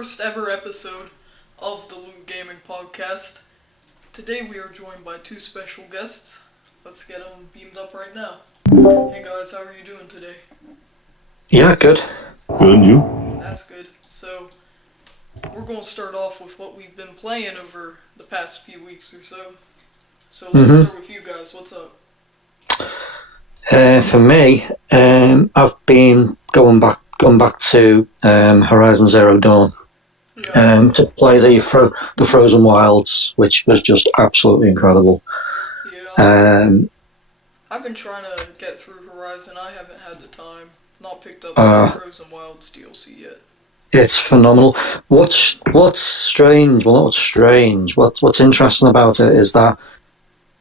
first ever episode of the Loot Gaming Podcast. Today we are joined by two special guests. Let's get them beamed up right now. Hey guys, how are you doing today? Yeah, good. Good, and you? That's good. So, we're going to start off with what we've been playing over the past few weeks or so. So let's start with you guys. What's up? For me, I've been going back to Horizon Zero Dawn to play the Frozen Wilds, which was just absolutely incredible. Yeah, I've been trying to get through Horizon. I haven't had the time. Not picked up the Frozen Wilds DLC yet. It's phenomenal. What's strange? Well, not what's strange. What's interesting about it is that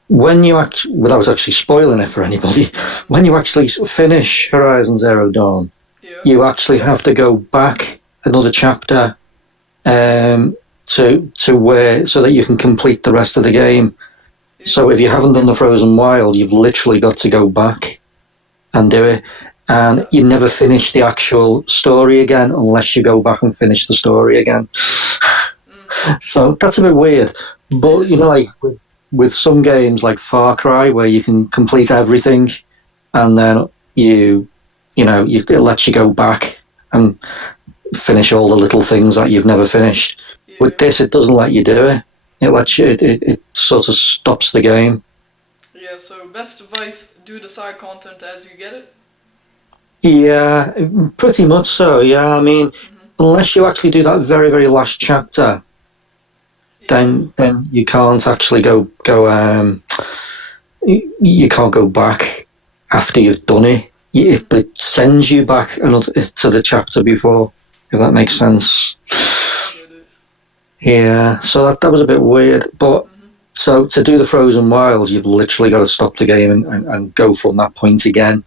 when you without actually spoiling it for anybody, when you actually finish Horizon Zero Dawn, you actually have to go back another chapter to where so that you can complete the rest of the game. Yeah. So if you haven't done the Frozen Wild, you've literally got to go back and do it. And you never finish the actual story again unless you go back and finish the story again. So that's a bit weird. But, you know, like with some games like Far Cry where you can complete everything and then it lets you go back and finish all the little things that you've never finished. Yeah. With this, it doesn't let you do it. It lets you, it sort of stops the game. Yeah, so best advice, do the side content as you get it. Yeah, pretty much so. Yeah, I mean, unless you actually do that very, very last chapter, then you can't actually go. You can't go back after you've done it. It sends you back to the chapter before, if that makes sense. Yeah, so that was a bit weird. But so to do the Frozen Wilds, you've literally got to stop the game and go from that point again.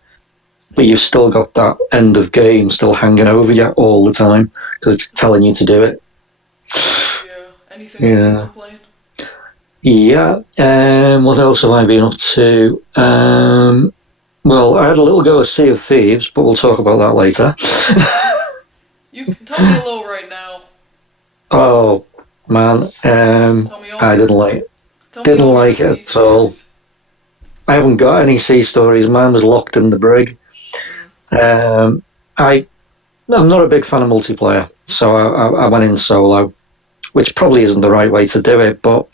But you've still got that end of game still hanging over you all the time because it's telling you to do it. Yeah. Anything else you've been playing? Yeah. What else have I been up to? Well, I had a little go at Sea of Thieves, but we'll talk about that later. You can tell me a little right now. Oh man, I didn't like it at all. I haven't got any sea stories. Mine was locked in the brig. I'm not a big fan of multiplayer, so I went in solo, which probably isn't the right way to do it, but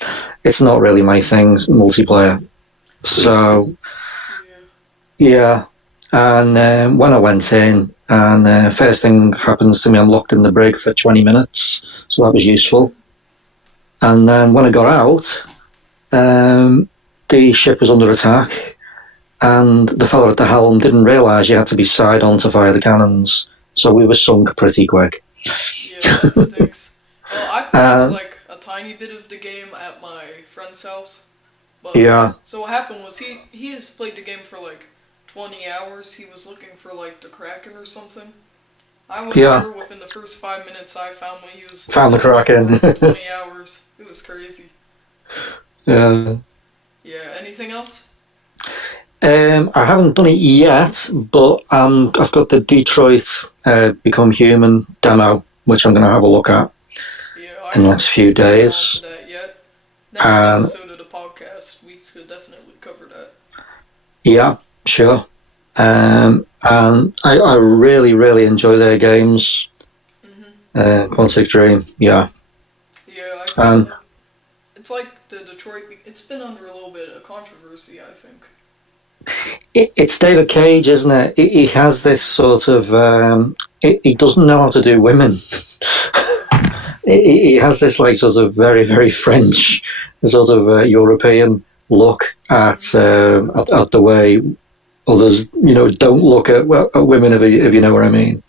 it's not really my thing, multiplayer. So, yeah. And when I went in, and first thing happens to me, I'm locked in the brig for 20 minutes, so that was useful. And then when I got out, the ship was under attack, and the fellow at the helm didn't realise you had to be side on to fire the cannons, so we were sunk pretty quick. Yeah, that stinks. Well, I played like a tiny bit of the game at my friend's house. But, so what happened was he has played the game for like 20 hours. He was looking for like the Kraken or something. I went over within the first 5 minutes. I found when he was found the Kraken. For 20 hours. It was crazy. Yeah. Yeah. Anything else? I haven't done it yet, but I've got the Detroit Become Human demo, which I'm going to have a look at in the next few days. That yet. Next episode of the podcast, we could definitely cover that. Yeah, sure. And I really, really enjoy their games. Quantic Dream, yeah. Yeah, it's like the Detroit. It's been under a little bit of controversy, I think. It's David Cage, isn't it? He has this sort of. He doesn't know how to do women. He has this like sort of very, very French, sort of European look at the way others, don't look at women, if you know what I mean.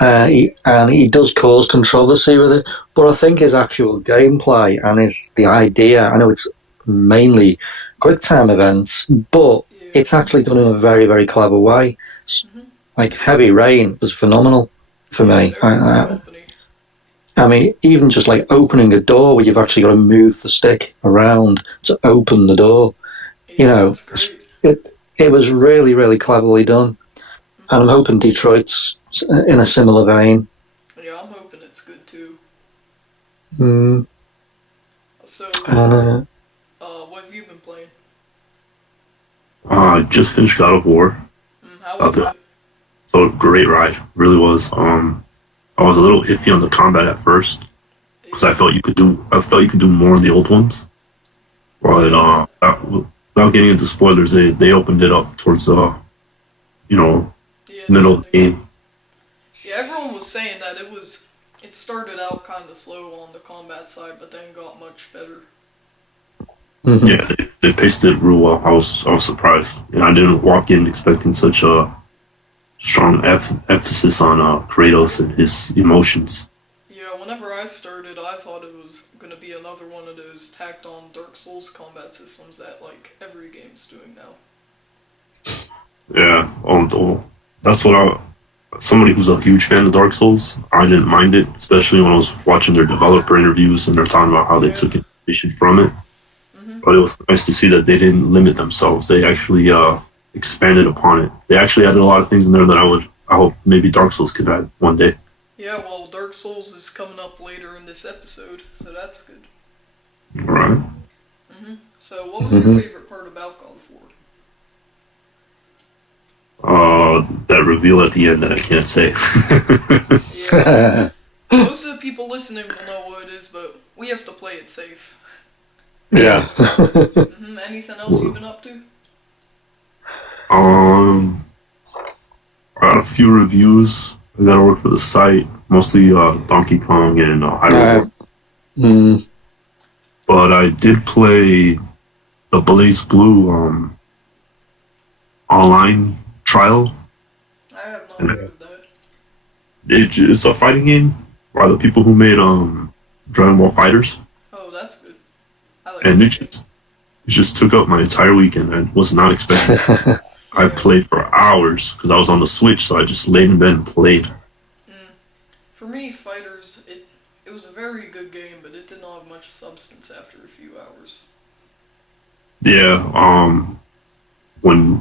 And he does cause controversy with it, but I think his actual gameplay and the idea. I know it's mainly quick time events, but it's actually done in a very, very clever way. Like Heavy Rain was phenomenal for me. I mean, even just like opening a door where you've actually got to move the stick around to open the door. It was really, really cleverly done. And I'm hoping Detroit's in a similar vein. Yeah, I'm hoping it's good too. Mm. So And for what have you been playing? I just finished God of War. How Uh, was it? so great ride, really was. I was a little iffy on the combat at first because Yeah, I felt you could do more in the old ones. But yeah, without getting into spoilers, they opened it up towards the you know yeah. The middle of ending. the game. Yeah, everyone was saying that it started out kind of slow on the combat side, but then got much better. mhm. Yeah, they paced it real well. I was surprised, and I didn't walk in expecting such a strong emphasis on Kratos and his emotions. Yeah, whenever I started, I thought it was gonna be another one of those tacked on Dark Souls combat systems that like every game's doing now. Yeah, that's what I. Somebody who's a huge fan of Dark Souls, I didn't mind it, especially when I was watching their developer interviews and they're talking about how they Yeah. took inspiration from it. Mhm. But it was nice to see that they didn't limit themselves. They actually expanded upon it. They actually added a lot of things in there that I hope maybe Dark Souls could add one day. Yeah, well, Dark Souls is coming up later in this episode, so that's good. All right. So, what was your Mhm. favorite part about God of War? That reveal at the end that I can't say. Yeah, most of the people listening will know what it is, but we have to play it safe. Yeah. Anything else you've been up to? um, I got a few reviews. I got to work for the site, mostly Donkey Kong and Hyrule uh, Warriors. mm, But I did play the Blaze Blue online trial, I have not and heard of that. it's a fighting game by the people who made Dragon Ball Fighters, Oh, that's good. I like and that game. it just took up my entire weekend. I was not expecting it. I Yeah. played for hours because I was on the Switch, so I just laid in bed and played. Mm. For me, Fighters, it was a very good game, but it did not have much substance after a few hours. Yeah, when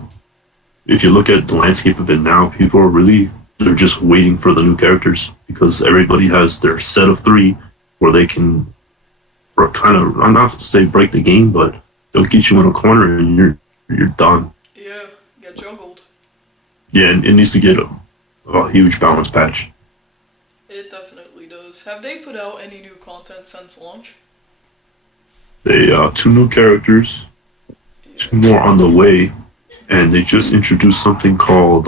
if you look at the landscape of it now, people are really they're just waiting for the new characters because everybody has their set of three where they can kind of I'm not to say break the game, but they'll get you in a corner and you're done. Yeah, get juggled. Yeah, and it needs to get a huge balance patch. It definitely does. Have they put out any new content since launch? They two new characters, Yeah. two more on the way, and they just introduced something called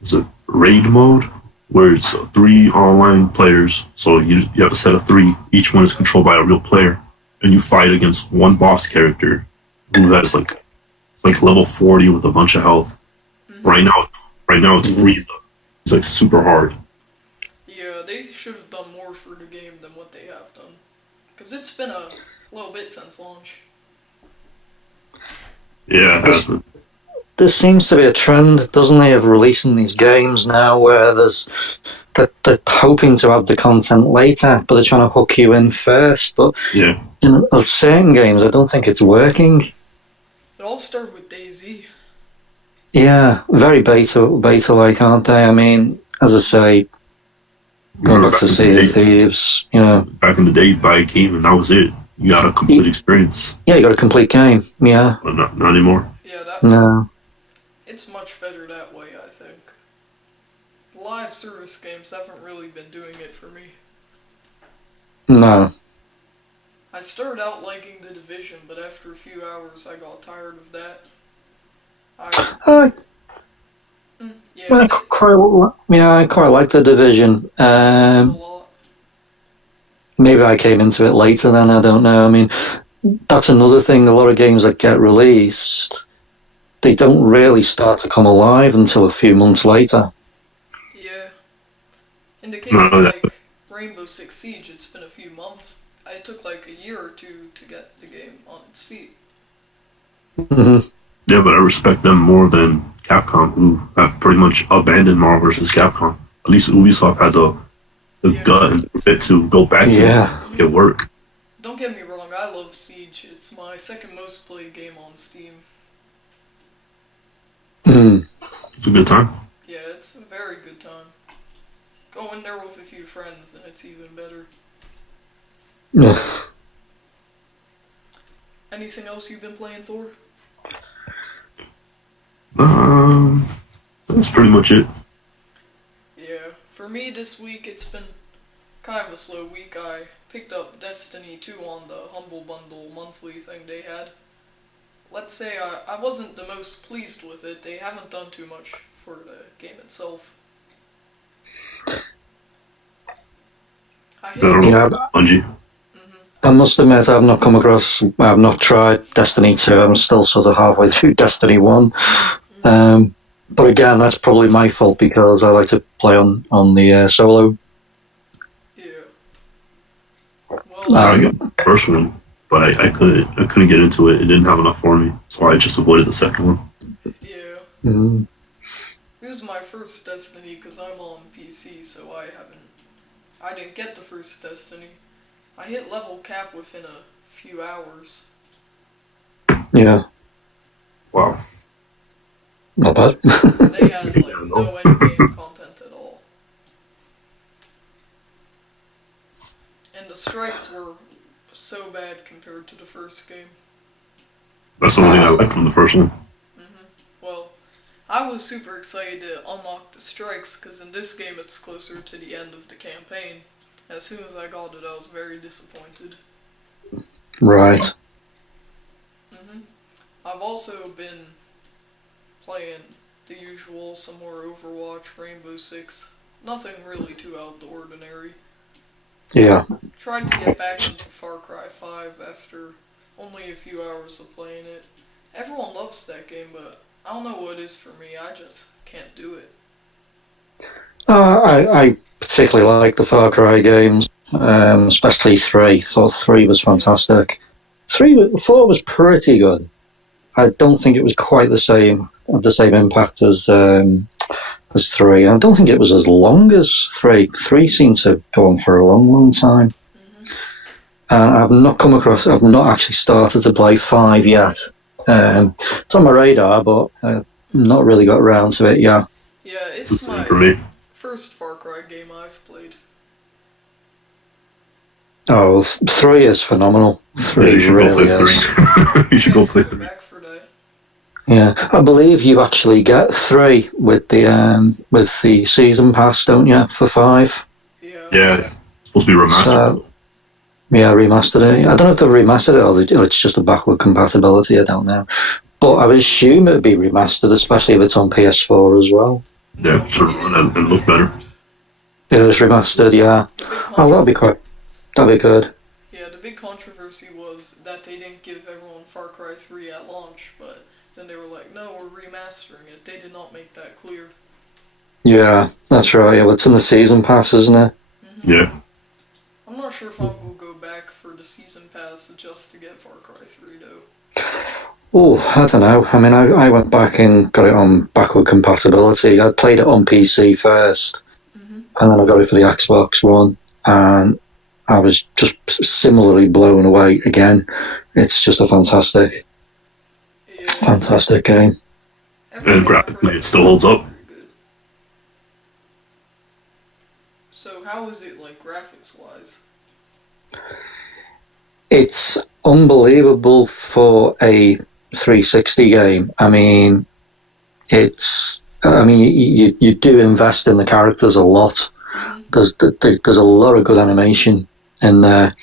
was it raid mode, where it's three online players. So you have a set of three. Each one is controlled by a real player, and you fight against one boss character who has like level 40 with a bunch of health. Mhm. Right now it's mhm. Frieza. He's like super hard. Yeah, they should have done more for the game than what they have done. Because it's been a little bit since launch. Yeah, it has There's, been. there seems to be a trend, doesn't there, of releasing these games now where they're hoping to have the content later, but they're trying to hook you in first. But Yeah. in certain games, I don't think it's working. It all started with DayZ. Yeah, very beta like, aren't they? I mean, as I say, going Remember back to Sea of Thieves, back in the day, you buy a game and that was it. You got a complete experience, yeah, you got a complete game. Yeah, but not anymore. Yeah, that no, it's much better that way, I think. Live service games haven't really been doing it for me. no. I started out liking The Division, but after a few hours I got tired of that. I I, yeah, I quite like the Division. I fixed it a lot. Maybe I came into it later then. I don't know. I mean, that's another thing. A lot of games that get released, they don't really start to come alive until a few months later. Yeah. In the case of No, like Rainbow Six Siege, it's been a few months. It took like a year or two to get the game on its feet. Mm-hmm. yeah, but I respect them more than Capcom, who have pretty much abandoned Marvel vs. Capcom. At least Ubisoft had the Yeah. gut and the bit to go back to it, Yeah. make it work. Don't get me wrong, I love Siege. It's my second most played game on Steam. Mm. It's a good time. Yeah, it's a very good time. go in there with a few friends and it's even better. Anything else you've been playing, Thor? That's pretty much it. Yeah, for me this week it's been kind of a slow week. I picked up Destiny 2 on the Humble Bundle monthly thing they had. Let's say I wasn't the most pleased with it. They haven't done too much for the game itself. Bungie. I must admit, I've not tried Destiny 2. I'm still sort of halfway through Destiny 1. But again, that's probably my fault because I like to play on the solo. Yeah. Well, I got the first one, but I couldn't get into it. It didn't have enough for me, so I just avoided the second one. Yeah. It was my first Destiny because I'm on PC, so I didn't get the first Destiny. I hit level cap within a few hours. Yeah. Wow. Not bad. They had no endgame content at all. And the strikes were so bad compared to the first game. That's the only thing I liked from the first one. Well, I was super excited to unlock the strikes because in this game it's closer to the end of the campaign. As soon as I got it, I was very disappointed. Right. I've also been playing the usual, some more Overwatch, Rainbow Six. Nothing really too out of the ordinary. Yeah. Tried to get back into Far Cry 5 after only a few hours of playing it. Everyone loves that game, but I don't know what it is for me. I just can't do it. I particularly like the Far Cry games, especially 3. Thought 3 was fantastic. 4 was pretty good. I don't think it was quite the same impact as 3. I don't think it was as long as 3. 3 seemed to go on for a long, long time. I've not actually started to play 5 yet. It's on my radar, but not really got around to it yet. Yeah, it's my for me. First Far Cry game I've played. Oh, 3 is phenomenal. 3 you should really go play is. 3. You should go play 3. Back for that. Yeah, I believe you actually get 3 with the season pass, don't you, for 5? Yeah, it's supposed to be remastered. So, yeah, remastered it. I don't know if they've remastered it or it's just a backward compatibility. I don't know, but I would assume it would be remastered, especially if it's on PS4 as well. Yeah, should run and look better. It is remastered, yeah. Oh, that'd be good. Yeah, the big controversy was that they didn't give everyone Far Cry 3 at launch, but then they were like, no, we're remastering it. They did not make that clear. Yeah, that's right. Yeah, well, it's in the season pass, isn't it? Yeah. I'm not sure if I will go back for the season pass just to get Far Cry 3, though. Oh, I don't know. I mean, I went back and got it on backward compatibility. I played it on PC first, and then I got it for the Xbox One, and I was just similarly blown away again. It's just a fantastic game. And graphically, it still holds up. So how is it, like, graphics-wise? It's unbelievable for a 360 game. I mean, you do invest in the characters a lot. There's a lot of good animation in there.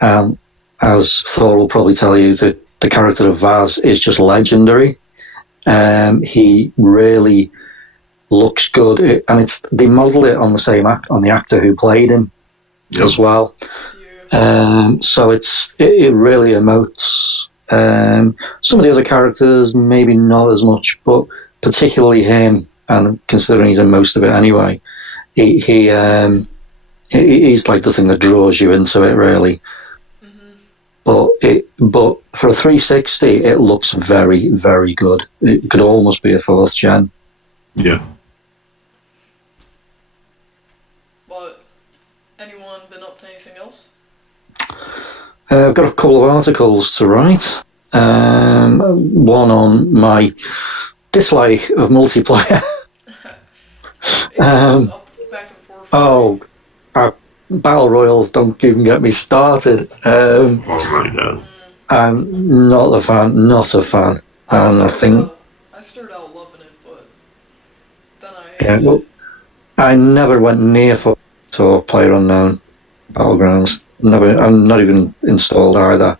As Thor will probably tell you, the character of Vaz is just legendary. He really looks good, and they model it on the actor who played him as well. So it really emotes. Some of the other characters maybe not as much, but particularly him, and considering he's in most of it anyway, he's like the thing that draws you into it, really. But for a 360, it looks very, very good. It could almost be a 4th gen. Yeah. But anyone been up to anything else? I've got a couple of articles to write. One on my dislike of multiplayer. It goes up, back and forth Oh, Battle Royale, don't even get me started. Oh my god. I'm not a fan, not a fan. And I started out loving it, but then I yeah, hated well, it. I never went near for PlayerUnknown Battlegrounds. Never, I'm not even installed either.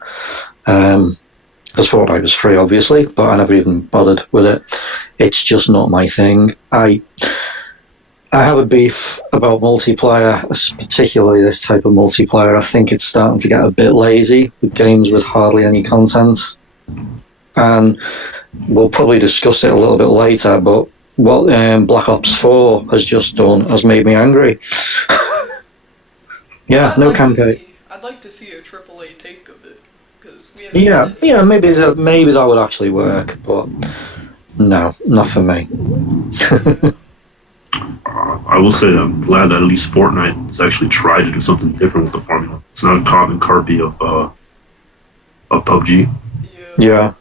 Because Fortnite was free, obviously, but I never even bothered with it. It's just not my thing. I have a beef about multiplayer, particularly this type of multiplayer. I think it's starting to get a bit lazy with games with hardly any content. And we'll probably discuss it a little bit later, but what Black Ops 4 has just done has made me angry. Yeah, no campaign. I'd like to see a AAA take of it because we haven't Yeah, had any. maybe that would actually work, but no, not for me. Yeah. I will say that I'm glad that at least Fortnite has actually tried to do something different with the formula. It's not a carbon copy of PUBG. Yeah.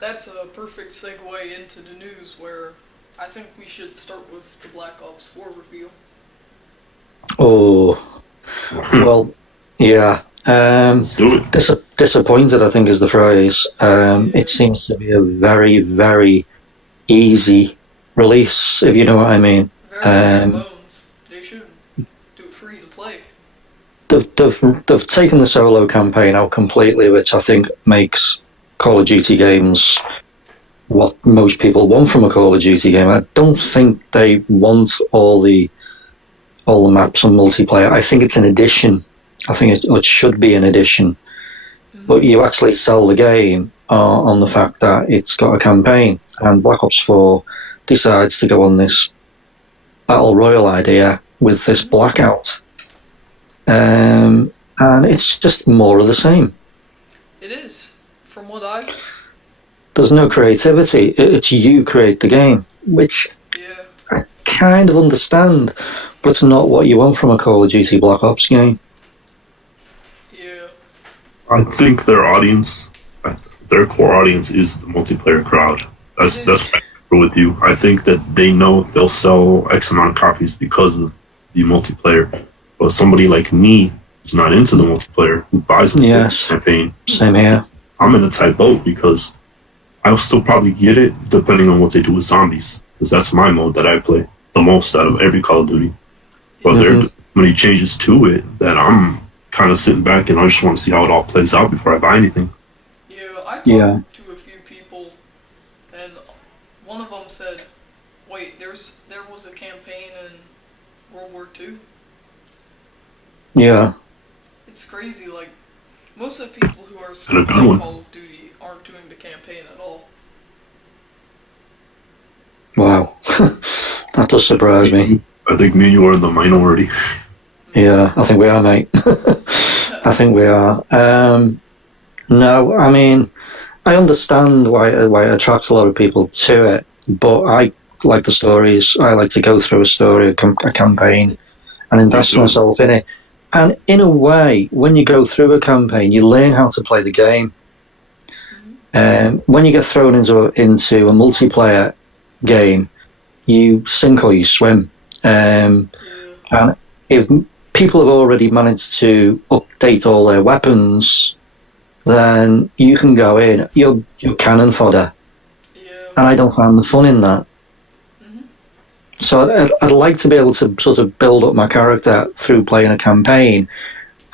That's a perfect segue into the news where I think we should start with the Black Ops 4 reveal. Oh, well, yeah. Let's do it. Disappointed, I think, is the phrase. It seems to be a very, very easy release, if you know what I mean. Very bare bones. They should do it free to play. They've taken the solo campaign out completely, which I think makes Call of Duty games what most people want from a Call of Duty game. I don't think they want all the maps and multiplayer. I think it's an addition. I think it should be an addition. But you actually sell the game on the fact that it's got a campaign. And Black Ops 4 decides to go on this Battle Royale idea with this Blackout. And it's just more of the same. It is. From what There's no creativity. It's you create the game, which I kind of understand, but it's not what you want from a Call of Duty Black Ops game. Yeah. I think their audience, their core audience is the multiplayer crowd. That's what I agree with you. I think that they know they'll sell X amount of copies because of the multiplayer. But somebody like me who's not into the multiplayer, who buys the campaign, same here. I'm in a tight boat because I'll still probably get it depending on what they do with zombies, because that's my mode that I play the most out of every Call of Duty. But there are many changes to it that I'm kind of sitting back and I just want to see how it all plays out before I buy anything. Yeah, I talked to a few people, and one of them said, "Wait, there was a campaign in World War II." Yeah. It's crazy. Like most of the people who are still playing Call of Duty aren't doing the campaign at all. Wow, that does surprise me. I think me and you are in the minority. Yeah, I think we are, mate. I think we are. No, I mean, I understand why it attracts a lot of people to it, but I like the stories. I like to go through a story, a campaign, and invest myself in it. And in a way, when you go through a campaign, you learn how to play the game. When you get thrown into a multiplayer game, you sink or you swim. And if people have already managed to update all their weapons, then you can go in, you're cannon fodder. And I don't find the fun in that. So I'd like to be able to sort of build up my character through playing a campaign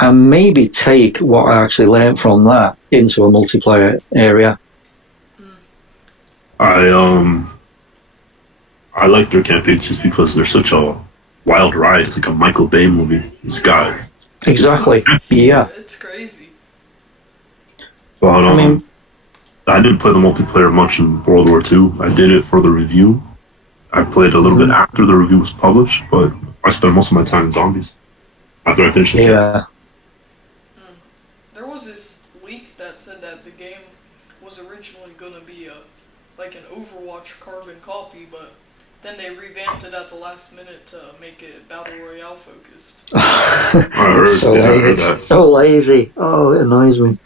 and maybe take what I actually learned from that into a multiplayer area. I like their campaigns just because they're such a wild ride. It's like a Michael Bay movie. This guy. Exactly. Yeah. It's crazy. But I didn't play the multiplayer much in World War II. I did it for the review. I played a little bit after the review was published, but I spent most of my time in zombies after I finished the game. There was this leak that said that the game was originally going to be like an Overwatch carbon copy, but then they revamped it at the last minute to make it Battle Royale focused. It's so lazy. Oh, it annoys me.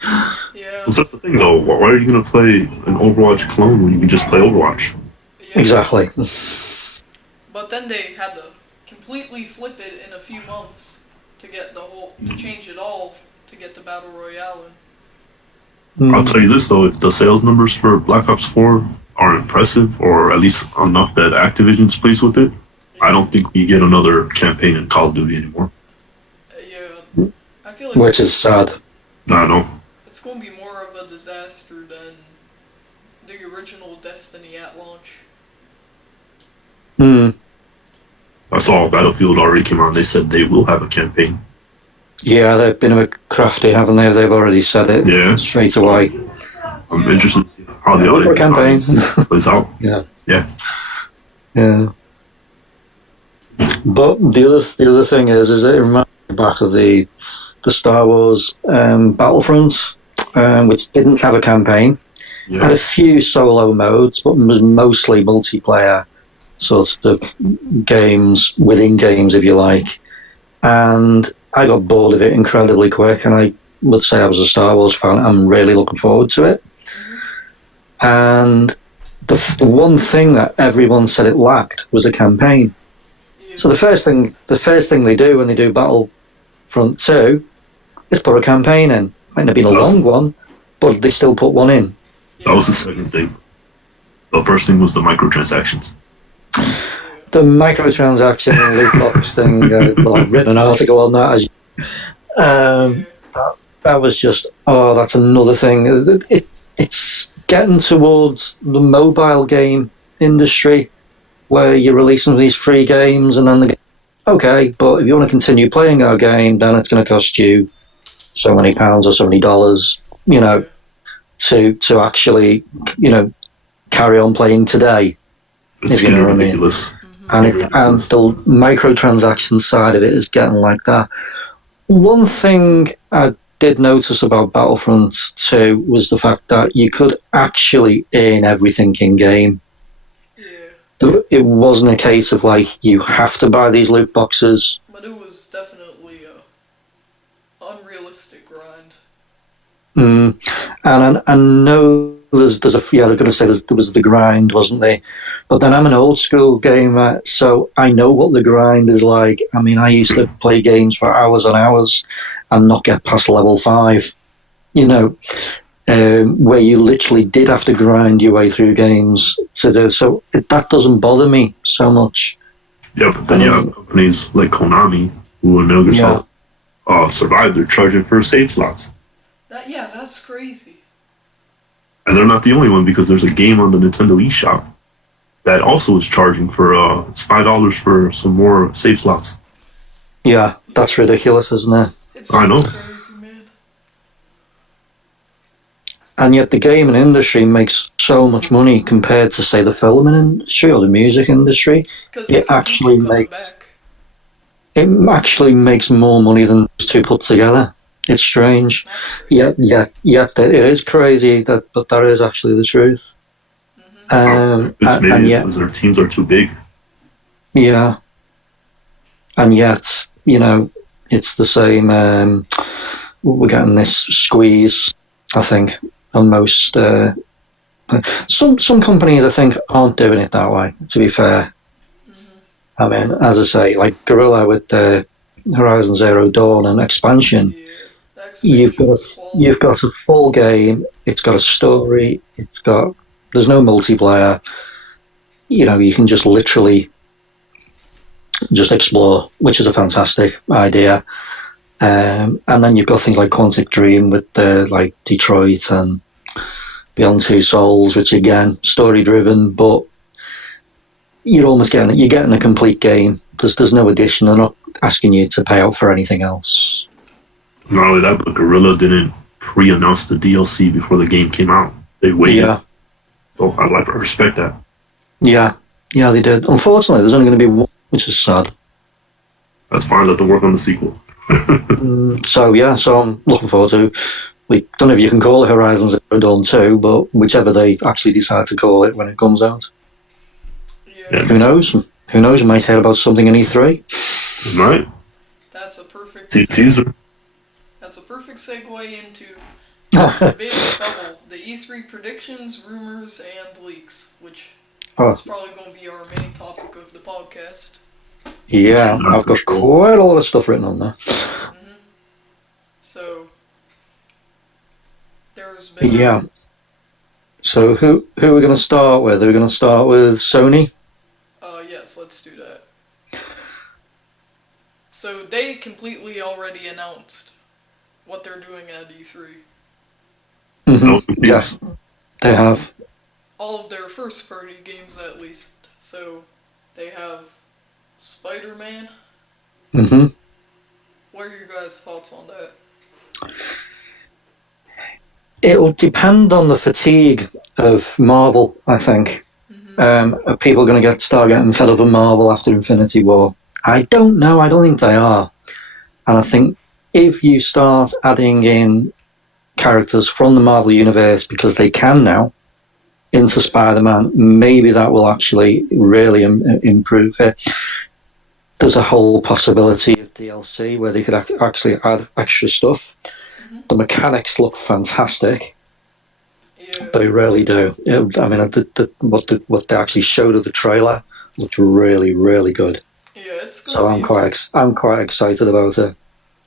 Yeah. Well, that's the thing, though. Why are you going to play an Overwatch clone when you can just play Overwatch? Yeah. Exactly. But then they had to completely flip it in a few months to get to change it all to get the Battle Royale in. I'll tell you this though, if the sales numbers for Black Ops 4 are impressive, or at least enough that Activision's pleased with it, I don't think we get another campaign in Call of Duty anymore. Yeah, I feel like... Which is sad. I know. It's going to be more of a disaster than the original Destiny at launch. I saw Battlefield already came out, they said they will have a campaign. Yeah, they've been a bit crafty, haven't they? They've already said it straight away. I'm interested to see how the other campaigns plays out. Yeah. Yeah. But the other thing is it reminds me back of the Star Wars Battlefront, which didn't have a campaign. Yeah. Had a few solo modes, but was mostly multiplayer sort of games within games, if you like. And I got bored of it incredibly quick, and I would say I was a Star Wars fan. I'm really looking forward to it. And the one thing that everyone said it lacked was a campaign. So the first thing they do when they do Battlefront 2 is put a campaign in. Might not have been a long one, but they still put one in. That was the second thing. The first thing was the microtransactions. The microtransaction and loot box thing, I've written an article on that. That was just, that's another thing. It's getting towards the mobile game industry where you're releasing these free games and then okay, but if you want to continue playing our game, then it's going to cost you so many pounds or so many dollars, to actually, carry on playing today. It's if you know what ridiculous. I mean. And the microtransaction side of it is getting like that. One thing I did notice about Battlefront 2 was the fact that you could actually earn everything in game. Yeah. It wasn't a case of like you have to buy these loot boxes. But it was definitely a unrealistic grind. And I know there's they're going to say there was the grind, wasn't there? But then I'm an old school gamer, so I know what the grind is like. I mean, I used to play games for hours and hours and not get past level 5, where you literally did have to grind your way through games to do. So that doesn't bother me so much. Yeah, but then you have companies like Konami who are no survive. They're charging for save slots. That's crazy. And they're not the only one, because there's a game on the Nintendo eShop that also is charging for it's $5 for some more save slots. Yeah, that's ridiculous, isn't it? I know. Crazy, man. And yet the gaming industry makes so much money compared to, say, the film industry or the music industry. It actually makes more money than those two put together. It's strange. Yeah, it is crazy, but that is actually the truth. It's maybe because their teams are too big. Yeah. And yet, it's the same. We're getting this squeeze, I think, on most. Some companies, I think, aren't doing it that way, to be fair. I mean, as I say, like Guerrilla with the Horizon Zero Dawn and expansion. You've got a full game. It's got a story. There's no multiplayer. You can just literally just explore, which is a fantastic idea. And then you've got things like Quantic Dream with like Detroit and Beyond Two Souls, which again story driven, but you're getting a complete game. There's no addition. They're not asking you to pay out for anything else. Not only that, but Guerrilla didn't pre-announce the DLC before the game came out. They waited. Yeah. So I respect that. Yeah, they did. Unfortunately, there's only going to be one, which is sad. That's fine. Let them work on the sequel. So I'm looking forward to. We don't know if you can call it Horizon Zero Dawn 2, but whichever they actually decide to call it when it comes out. Yeah. Who knows? Who knows? We might hear about something in E3. Right. That's a perfect teaser. That's a perfect segue into the big bubble, the E3 predictions, rumors, and leaks, which is probably going to be our main topic of the podcast. Yeah, I've got quite a lot of stuff written on there. Mm-hmm. So there's been yeah. So who are we going to start with? Are we going to start with Sony? Yes, let's do that. So they completely already announced what they're doing at E3. Mm-hmm. Yes, they have. All of their first party games at least. So they have Spider-Man. Mm-hmm. What are your guys' thoughts on that? It'll depend on the fatigue of Marvel, I think. Are people going to start getting fed up with Marvel after Infinity War? I don't know. I don't think they are. And I think if you start adding in characters from the Marvel Universe, because they can now, into Spider-Man, maybe that will actually really improve it. There's a whole possibility of DLC where they could actually add extra stuff. Mm-hmm. The mechanics look fantastic. Yeah. They really do. I mean, what they actually showed of the trailer looked really, really good. Yeah, it's gonna So be I'm quite excited about it.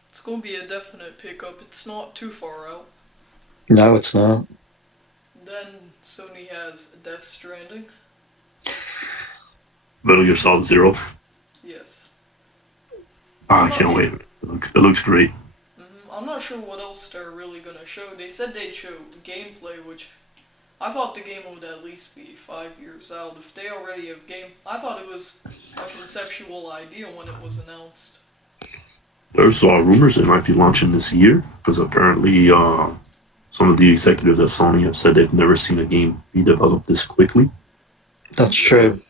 It's gonna be a definite pickup. It's not too far out. No, it's not. Then Sony has Death Stranding. Metal Gear Solid Zero. Yes. I can't wait. It looks great. I'm not sure what else they're really gonna show. They said they'd show gameplay, which I thought the game would at least be 5 years out. If they already have game, I thought it was a conceptual idea when it was announced. There's rumors it might be launching this year because apparently some of the executives at Sony have said they've never seen a game be developed this quickly. That's true.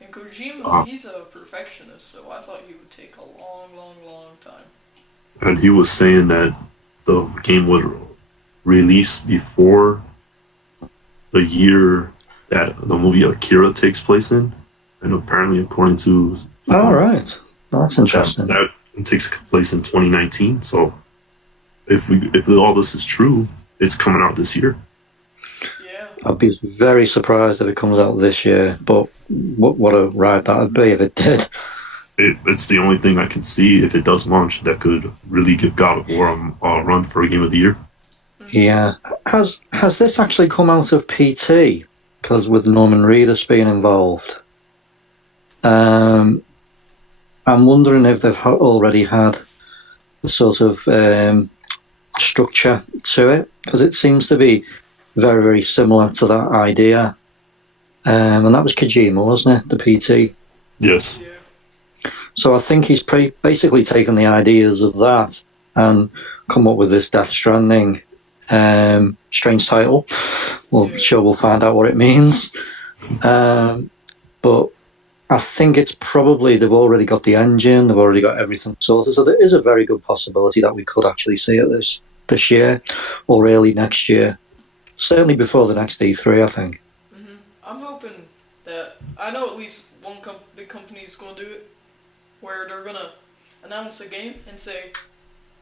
And Kojima, he's a perfectionist, so I thought he would take a long, long, long time. And he was saying that the game would release before the year that the movie Akira takes place in. And apparently, according to... All right. That's interesting. That takes place in 2019. So if all this is true, it's coming out this year. Yeah. I'd be very surprised if it comes out this year, but what a ride that would be if it did. It's the only thing I can see if it does launch that could really give God of War a run for a game of the year. Yeah. Has this actually come out of PT? Because with Norman Reedus being involved, I'm wondering if they've already had a sort of structure to it, because it seems to be very, very similar to that idea. And that was Kojima, wasn't it? The PT? Yes. Yeah. So I think he's basically taken the ideas of that and come up with this Death Stranding strange title. Sure we'll find out what it means. But I think it's probably they've already got the engine, they've already got everything sorted. So there is a very good possibility that we could actually see it this year or early next year. Certainly before the next E3, I think. I'm hoping that I know at least one big company is going to do it, where they're going to announce a game and say,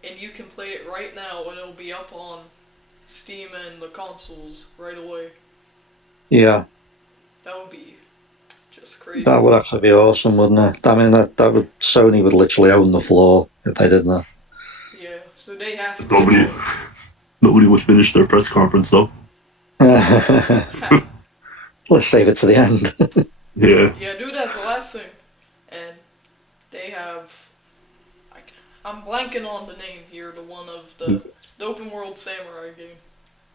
and you can play it right now and it'll be up on Steam and the consoles right away. Yeah. That would be just crazy. That would actually be awesome, wouldn't it? I mean, that would Sony would literally own the floor if they did that. Yeah, so they have to... Nobody would finish their press conference, though. Let's save it to the end. Yeah. Yeah, dude, that's the last thing. And they have... I'm blanking on the name here, the one of the open world samurai game.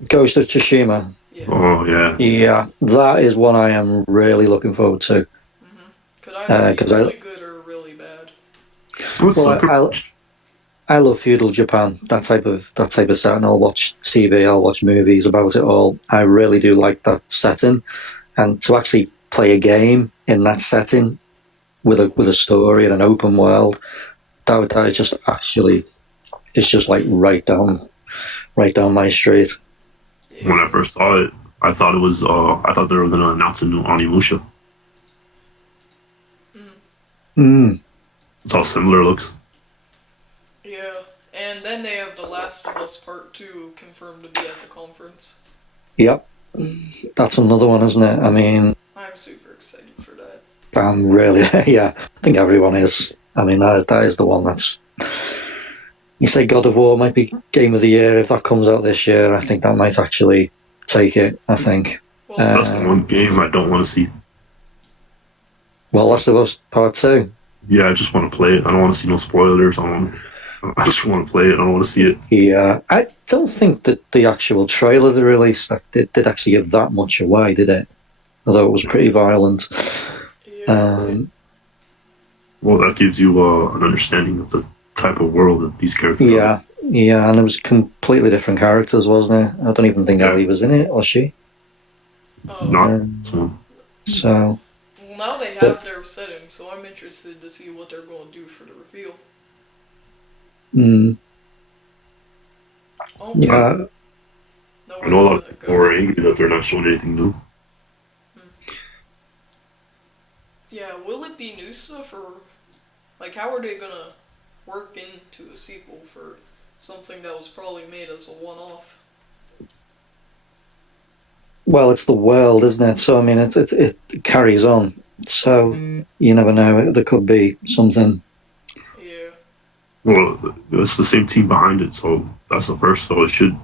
Ghost of Tsushima. Yeah. Oh, yeah. Yeah, that is one I am really looking forward to. Could either be really good or really bad. Well, I love feudal Japan, that type of setting. I'll watch TV, I'll watch movies about it all. I really do like that setting, and to actually play a game in that setting with a story and an open world, that is just actually, it's just like right down my street. When I first saw it, I thought it was I thought they were going to announce a new Onimusha. That's how similar it looks. Yeah, and then they have The Last of Us Part 2 confirmed to be at the conference. Yep, that's another one, isn't it? I mean, I'm super excited for that. Really, yeah, I think everyone is. I mean, that is the one that's. You say God of War might be Game of the Year. If that comes out this year, I think that might actually take it, I think. Well, That's the one game I don't want to see. Well, Last of Us Part 2. Yeah, I just want to play it. I don't want to see no spoilers. I just want to play it. I don't want to see it. Yeah, I don't think that the actual trailer they released did actually give that much away, did it? Although it was pretty violent. Yeah. Well, that gives you an understanding of the type of world that these characters are. Yeah, and it was completely different characters, wasn't it? I don't even think Ellie was in it, was she? Not this one. So. Well, now they have their setting, so I'm interested to see what they're going to do for the reveal. Oh, yeah. I know a lot of people are angry that they're not showing anything new. Yeah, will it be new stuff, or like how are they gonna work into a sequel for something that was probably made as a one-off? Well, it's the world, isn't it? So I mean, it carries on. So you never know. There could be something. Yeah. Well, it's the same team behind it, so that's the first. So it should.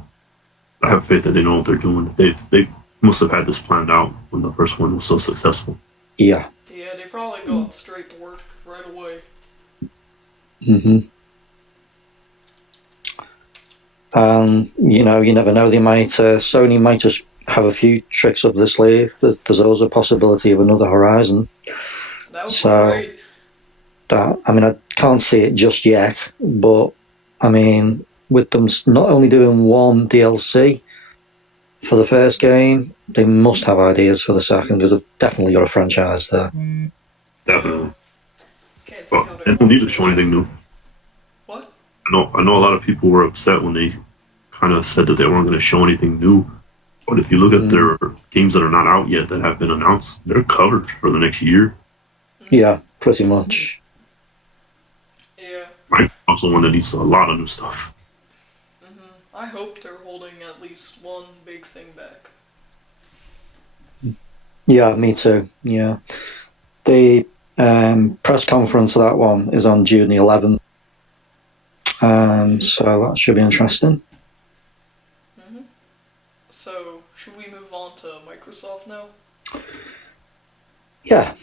I have faith that they know what they're doing. They must have had this planned out when the first one was so successful. Yeah. Yeah, they probably got straight to work right away. You know, you never know. They might Sony might just have a few tricks up their sleeve. There's always a possibility of another Horizon. That would be great. I mean, I can't see it just yet, but I mean, with them not only doing one DLC for the first game, they must have ideas for the second, because they've definitely got a franchise there. Definitely. But they don't need to show anything new. What? I know a lot of people were upset when they kind of said that they weren't going to show anything new. But if you look at their games that are not out yet that have been announced, they're covered for the next year. Yeah, pretty much. Yeah. Microsoft's the one that needs a lot of new stuff. I hope they're holding at least one big thing back. Yeah, me too. Yeah. The press conference of that one is on June the 11th. So that should be interesting. So, should we move on to Microsoft now? Yeah.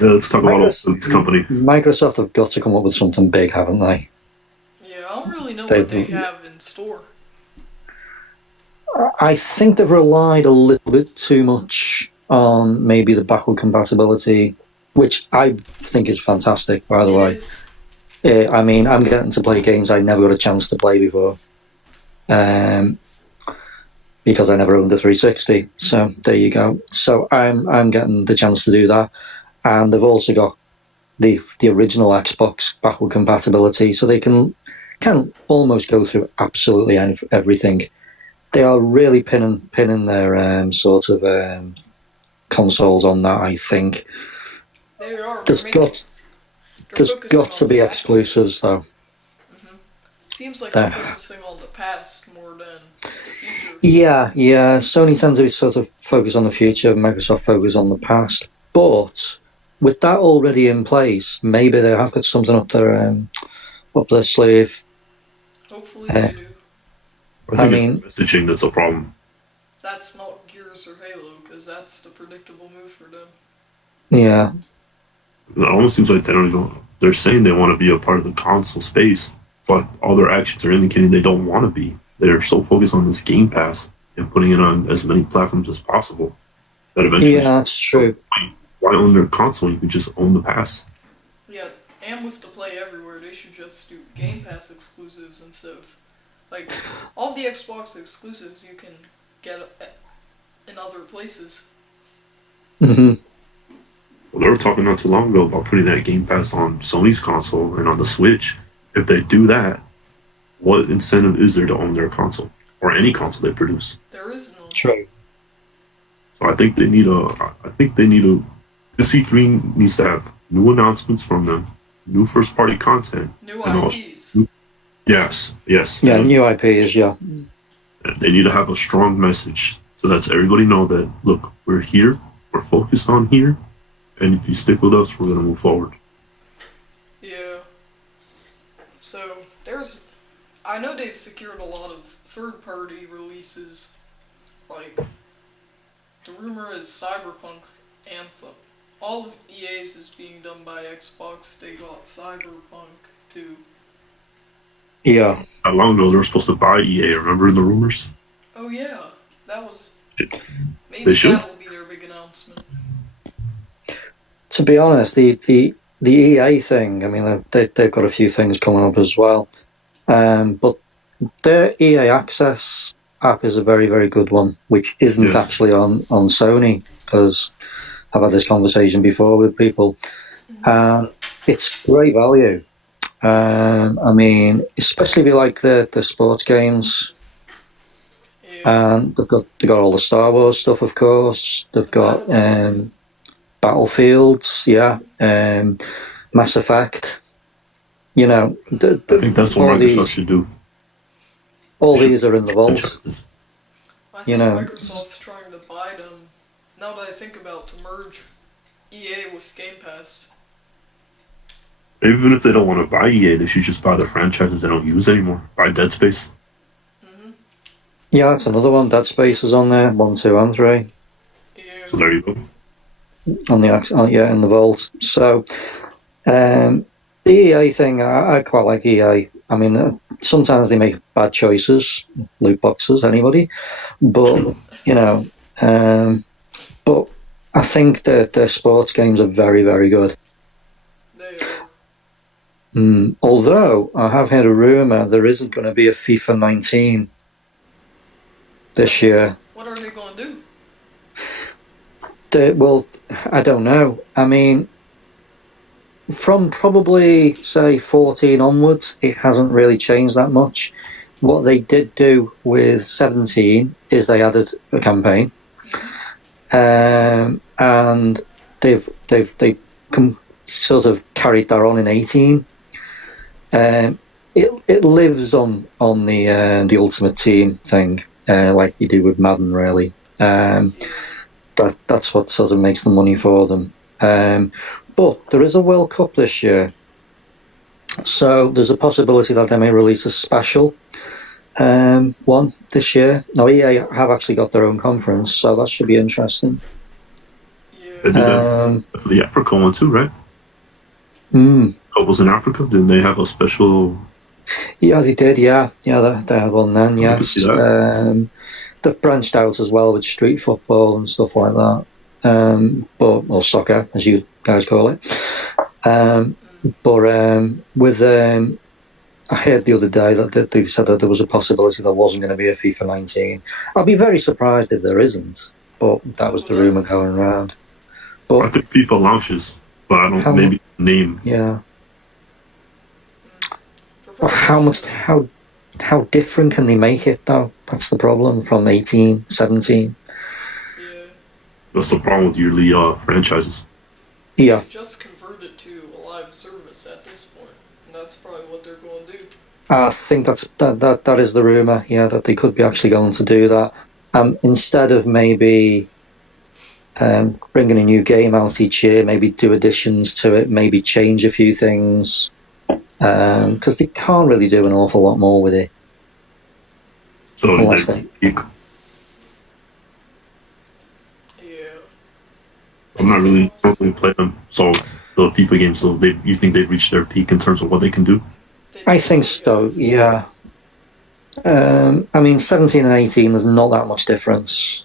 Let's talk about this company. Microsoft have got to come up with something big, haven't they? Yeah, I don't really know what they have in store. I think they've relied a little bit too much on maybe the backward compatibility, which I think is fantastic, by the way. I mean, I'm getting to play games I never got a chance to play before, because I never owned a 360. So there you go. So I'm getting the chance to do that, and they've also got the original Xbox backward compatibility, so they can almost go through absolutely everything. They are really pinning their sort of consoles on that, I think. They are. There's got to be exclusives, though. Seems like they're focusing on the past more than the future. Yeah. Sony tends to be sort of focused on the future, Microsoft focus on the past. But with that already in place, maybe they have got something up their sleeve. Hopefully they do. I mean, it's the messaging that's a problem. That's not Gears or Halo, because that's the predictable move for them. Yeah. It almost seems like they don't even. They're saying they want to be a part of the console space, but all their actions are indicating they don't want to be. They're so focused on this Game Pass and putting it on as many platforms as possible that eventually. Yeah, that's true. Why own their console? You could just own the pass. Yeah, and with the Play Everywhere, they should just do Game Pass exclusives instead of. Like, all the Xbox exclusives you can get in other places. Mm-hmm. Well, they were talking not too long ago about putting that Game Pass on Sony's console and on the Switch. If they do that, what incentive is there to own their console or any console they produce? There is no. True. So I think they need the C3 needs to have new announcements from them, new first-party content, new IPs. Yes. Yeah, new IPs. Yeah. They need to have a strong message So that's everybody know that, look, we're here, we're focused on here, and if you stick with us, we're going to move forward. Yeah. So, I know they've secured a lot of third-party releases, like, the rumor is Cyberpunk Anthem. All of EA's is being done by Xbox. They got Cyberpunk too. Yeah. Not long ago, they were supposed to buy EA, remember in the rumors? Oh yeah, that was... Maybe They should. that will be their big announcement. To be honest, the EA thing, I mean, they've got a few things coming up as well. But their EA Access app is a very, very good one, which isn't actually on Sony, because I've had this conversation before with people. And it's great value. I mean, especially if you like the sports games. Yeah. And they've got all the Star Wars stuff, of course. They've got Battlefields, yeah. Mass Effect. You know, I think that's what Microsoft should do. All these are in the vault. I think Microsoft's trying to buy them. Now that I think about to merge EA with Game Pass. Even if they don't want to buy EA, they should just buy the franchises they don't use anymore. Buy Dead Space. Yeah, that's another one. Dead Space is on there, 1, 2, and 3. Yeah. So there you go. In the vault. So, the EA thing, I quite like EA. I mean, sometimes they make bad choices, loot boxes, anybody. But, you know, but I think that their sports games are very, very good. They are. Although, I have heard a rumour there isn't going to be a FIFA 19 this year. What are they going to do? Well, I don't know. I mean, from probably, say, 14 onwards, it hasn't really changed that much. What they did do with 17 is they added a campaign, and they've sort of carried that on in 18. It lives on the Ultimate Team thing, like you do with Madden, really. That's what sort of makes the money for them. But there is a World Cup this year, so there's a possibility that they may release a special one this year. Now, EA have actually got their own conference, so that should be interesting. Yeah. They did that for the Africa one too, right? Couples in Africa, didn't they have a special? Yeah, they did. Yeah, they had one then. Yes, they've branched out as well with street football and stuff like that, or soccer, as you guys call it. With I heard the other day that they said that there was a possibility there wasn't going to be a FIFA 19. I'll be very surprised if there isn't, but that was the rumour going around. But I think FIFA launches, but I don't maybe name. Yeah. But how different can they make it though? That's the problem from 18, 17. Yeah. That's the problem with yearly franchises. Yeah. Just convert it to a live service at this point, and that's probably what they're going to do. I think that is the rumour. Yeah, that they could be actually going to do that. Instead of maybe bringing a new game out each year, maybe do additions to it, maybe change a few things. Because they can't really do an awful lot more with it. So I'm not really playing them. So the FIFA games, so you think they've reached their peak in terms of what they can do? I think so. Yeah. I mean, 17 and 18, there's not that much difference.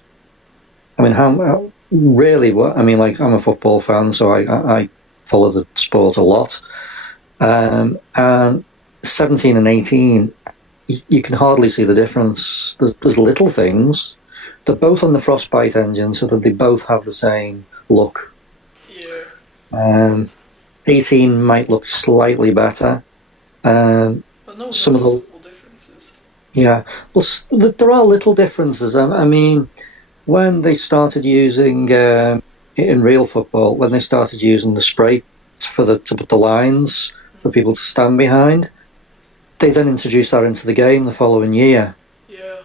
I mean, how really? What I mean, like, I'm a football fan, so I follow the sport a lot. And 17 and 18, you can hardly see the difference. There's little things. They're both on the Frostbite engine, so that they both have the same look. Yeah. 18 might look slightly better. But no some of the differences. Yeah. Well, there are little differences. I mean, when they started using in real football, when they started using the spray to put the lines for people to stand behind, they then introduced that into the game the following year. Yeah.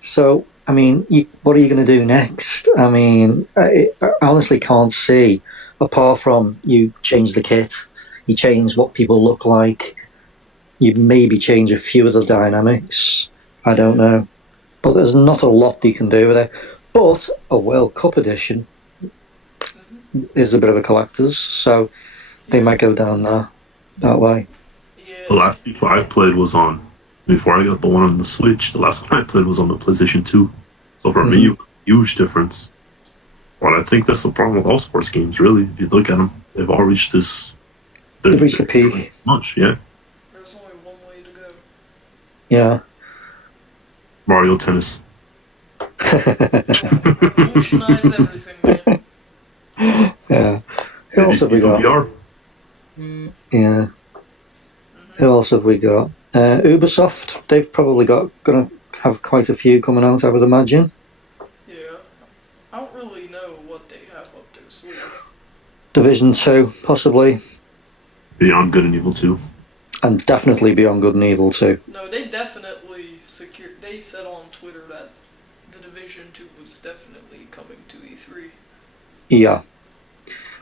So I mean, what are you going to do next? I mean, I honestly can't see, apart from you change the kit, you change what people look like, you maybe change a few of the dynamics. I don't know. But there's not a lot you can do with it. But a World Cup edition is a bit of a collector's, so they might go down that way. The last FIFA I played was on, before I got the one on the Switch, the last one I played was on the PlayStation 2. So for me, it was a huge difference. But I think that's the problem with all sports games, really. If you look at them, they've all reached this. They've reached the peak. Much, yeah. There's only one way to go. Yeah. Mario Tennis. Revolutionize everything, man. Yeah. Who else have we got? VR. Yeah. Who else have we got? Ubisoft. They've probably going to have quite a few coming out, I would imagine. Yeah. I don't really know what they have up their sleeve. Division 2, possibly. Beyond Good and Evil 2. And definitely Beyond Good and Evil 2. No, they definitely secured. They said on Twitter that the Division 2 was definitely coming to E3. Yeah.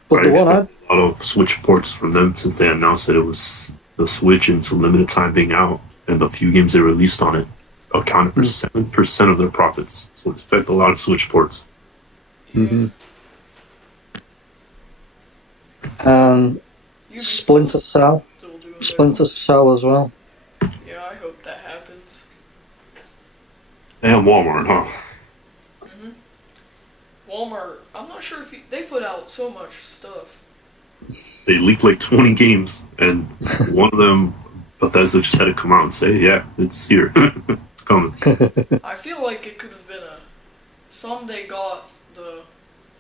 But the one a lot of Switch ports from them since they announced that it was the Switch and some limited time being out, and the few games they released on it accounted for 7% of their profits. So expect a lot of Switch ports. Mm-hmm. And Splinter Cell. Splinter Cell as well. Yeah, I hope that happens. And Walmart, huh? Walmart, I'm not sure if they put out so much stuff. They leaked like 20 games, and one of them, Bethesda just had to come out and say, yeah, it's here. It's coming. I feel like it could have been some they got the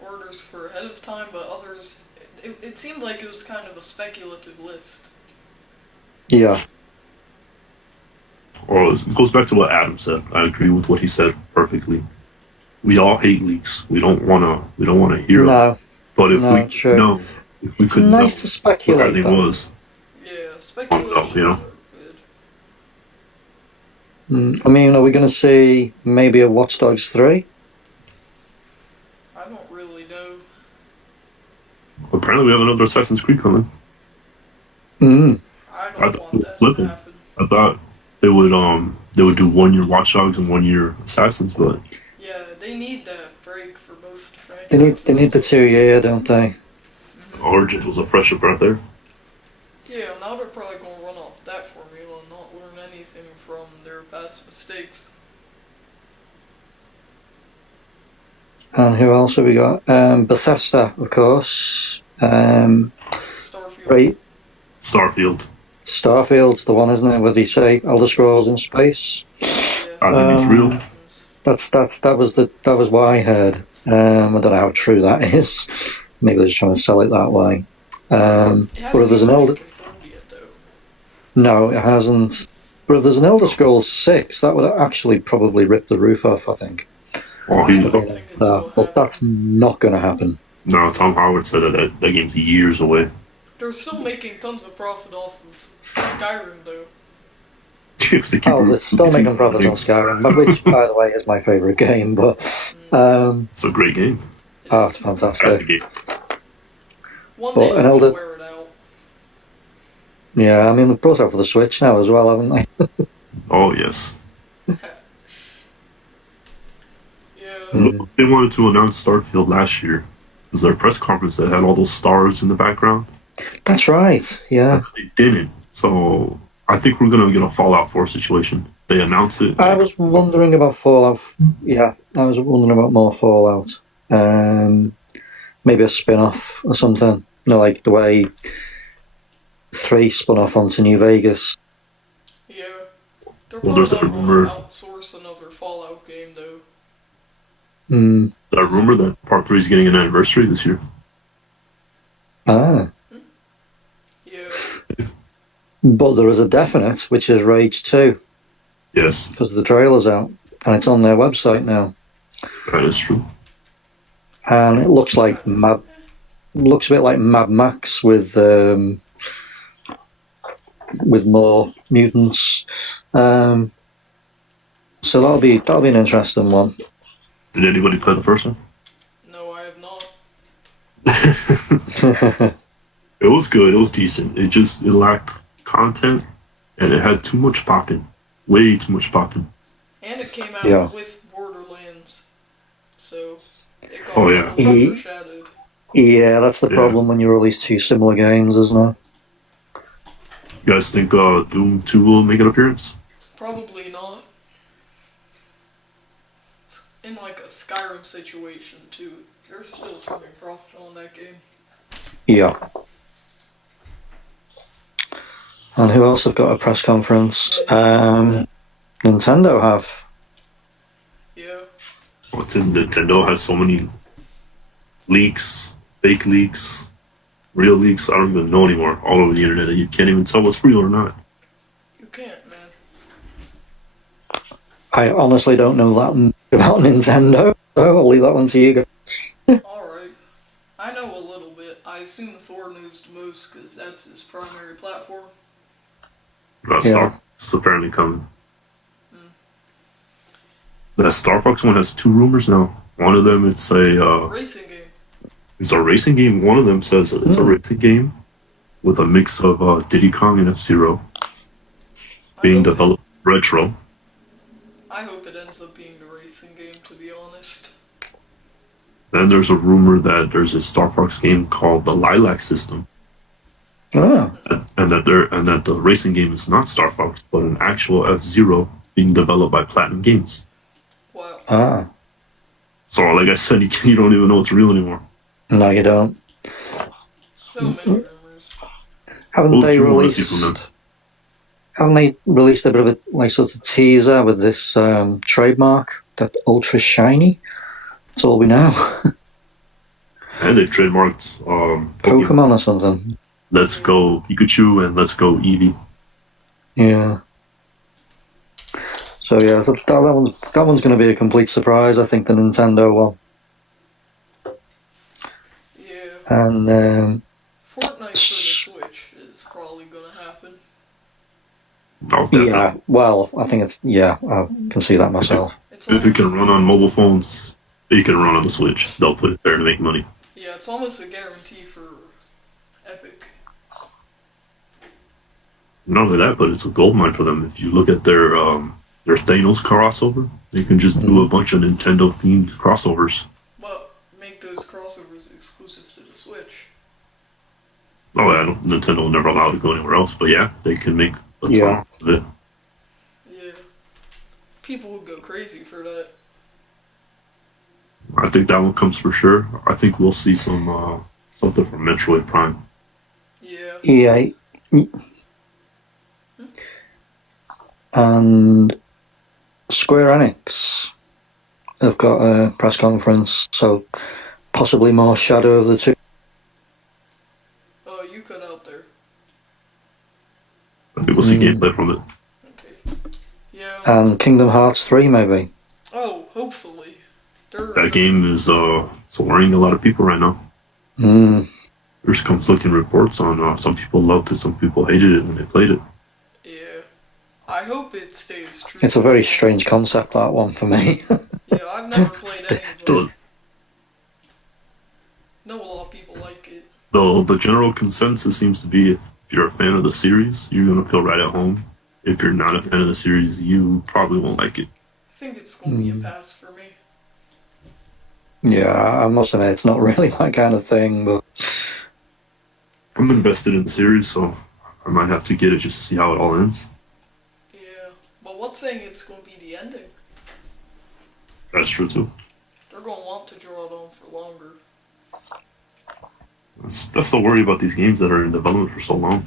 orders for ahead of time, but others, it seemed like it was kind of a speculative list. Yeah. Well, it goes back to what Adam said. I agree with what he said perfectly. We all hate leaks. We don't want to hear them. But if we know, if we could know to speculate, what everything was. Yeah, speculation is good. I mean, are we going to see maybe a Watch Dogs 3? I don't really know. Apparently we have another Assassin's Creed coming. I don't want that to happen. I thought they would do 1 year Watch Dogs and 1 year Assassins, but yeah, they need that break for both franchises. They need the 2 year, don't they? Origins was a fresher breath there. Yeah, now they're probably going to run off that formula and not learn anything from their past mistakes. And who else have we got? Bethesda, of course. Starfield. Right. Starfield's the one, isn't it? Where they say Elder Scrolls in space. Yes. I think it's real. That was what I heard. I don't know how true that is. Maybe they're just trying to sell it that way. But if there's an Elder, no, it hasn't. But if there's an Elder Scrolls 6, that would actually probably rip the roof off, I think. But that's not going to happen. No, Tom Howard said that game's years away. They're still making tons of profit off of Skyrim, though. They're still making profits on Skyrim, which, by the way, is my favourite game. But it's a great game. It's fantastic. One day they'll wear it out. Yeah, I mean, they've brought it out for the Switch now as well, haven't they? Oh, yes. Yeah. They wanted to announce Starfield last year. It was their press conference that had all those stars in the background. That's right, yeah. They didn't. So I think we're going to get a Fallout 4 situation. They announced it. I was wondering about Fallout. Yeah, I was wondering about more Fallout. Maybe a spin-off or something. You know, like the way 3 spun off onto New Vegas. Yeah. They're probably not going to outsource another Fallout game, though. That rumor that Part 3 is getting an anniversary this year. Yeah. But there is a definite, which is Rage 2. Yes. Because the trailer's out. And it's on their website now. That is true. And it looks like looks a bit like Mad Max with more mutants. So that'll be an interesting one. Did anybody play the first one? No, I have not. It was good. It was decent. It lacked content, and it had too much popping. Way too much popping. And it came out Yeah. with Borderlands, so it got Oh, yeah. overshadowed. Yeah, that's the Yeah. problem when you release two similar games, isn't it? You guys think Doom 2 will make an appearance? Probably not. It's in like a Skyrim situation too. You're still turning profit on that game. Yeah. And who else have got a press conference? Nintendo have. Yeah. Nintendo has so many leaks, fake leaks, real leaks. I don't even know anymore. All over the internet that you can't even tell what's real or not. You can't, man. I honestly don't know that much about Nintendo. I'll leave that one to you guys. Alright. I know a little bit. I assume Thor knows the most because that's his primary platform. Star Fox apparently coming. The Star Fox one has two rumors now. One of them it's a racing game. It's a racing game. One of them says it's a racing game with a mix of Diddy Kong and F-Zero being developed retro. I hope it ends up being the racing game, to be honest. Then there's a rumor that there's a Star Fox game called the Lilac System. Oh. And that the racing game is not Star Fox, but an actual F-Zero being developed by Platinum Games. Wow. Ah. So, like I said, you don't even know what's real anymore. No, you don't. So many rumors. Haven't they released a bit of a like sort of teaser with this trademark, that ultra shiny? That's all we know. And they've trademarked Pokemon or something. Let's Go Pikachu and Let's Go Eevee. Yeah. So yeah, so that one's going to be a complete surprise. I think the Nintendo one. Yeah. And Fortnite for the Switch is probably going to happen. Oh, yeah, well, I think it's I can see that myself. If it can run on mobile phones, it can run on the Switch. They'll put it there to make money. Yeah, it's almost a guarantee for Epic. Not only that, but it's a goldmine for them. If you look at their Thanos crossover, they can just do a bunch of Nintendo-themed crossovers. Well, make those crossovers exclusive to the Switch. Oh, yeah, Nintendo will never allow it to go anywhere else, but yeah, they can make a ton of it. Yeah. People would go crazy for that. I think that one comes for sure. I think we'll see some something from Metroid Prime. Yeah. EA. And Square Enix have got a press conference, so possibly more Shadow of the Two. Oh, you cut out there. I think we'll see gameplay from it. Okay. Yeah. And Kingdom Hearts 3, maybe. Oh, hopefully. That game is it's worrying a lot of people right now. There's conflicting reports on some people loved it, some people hated it when they played it. Yeah. I hope it stays true. It's a very strange concept, that one, for me. Yeah, I've never played any of them. Know a lot of people like it. The general consensus seems to be if you're a fan of the series, you're going to feel right at home. If you're not a fan of the series, you probably won't like it. I think it's going to be a pass for me. Yeah, I must admit, it's not really that kind of thing, but... I'm invested in the series, so I might have to get it just to see how it all ends. Yeah, but what's saying it's going to be the ending? That's true, too. They're going to want to draw it on for longer. That's the worry about these games that are in development for so long.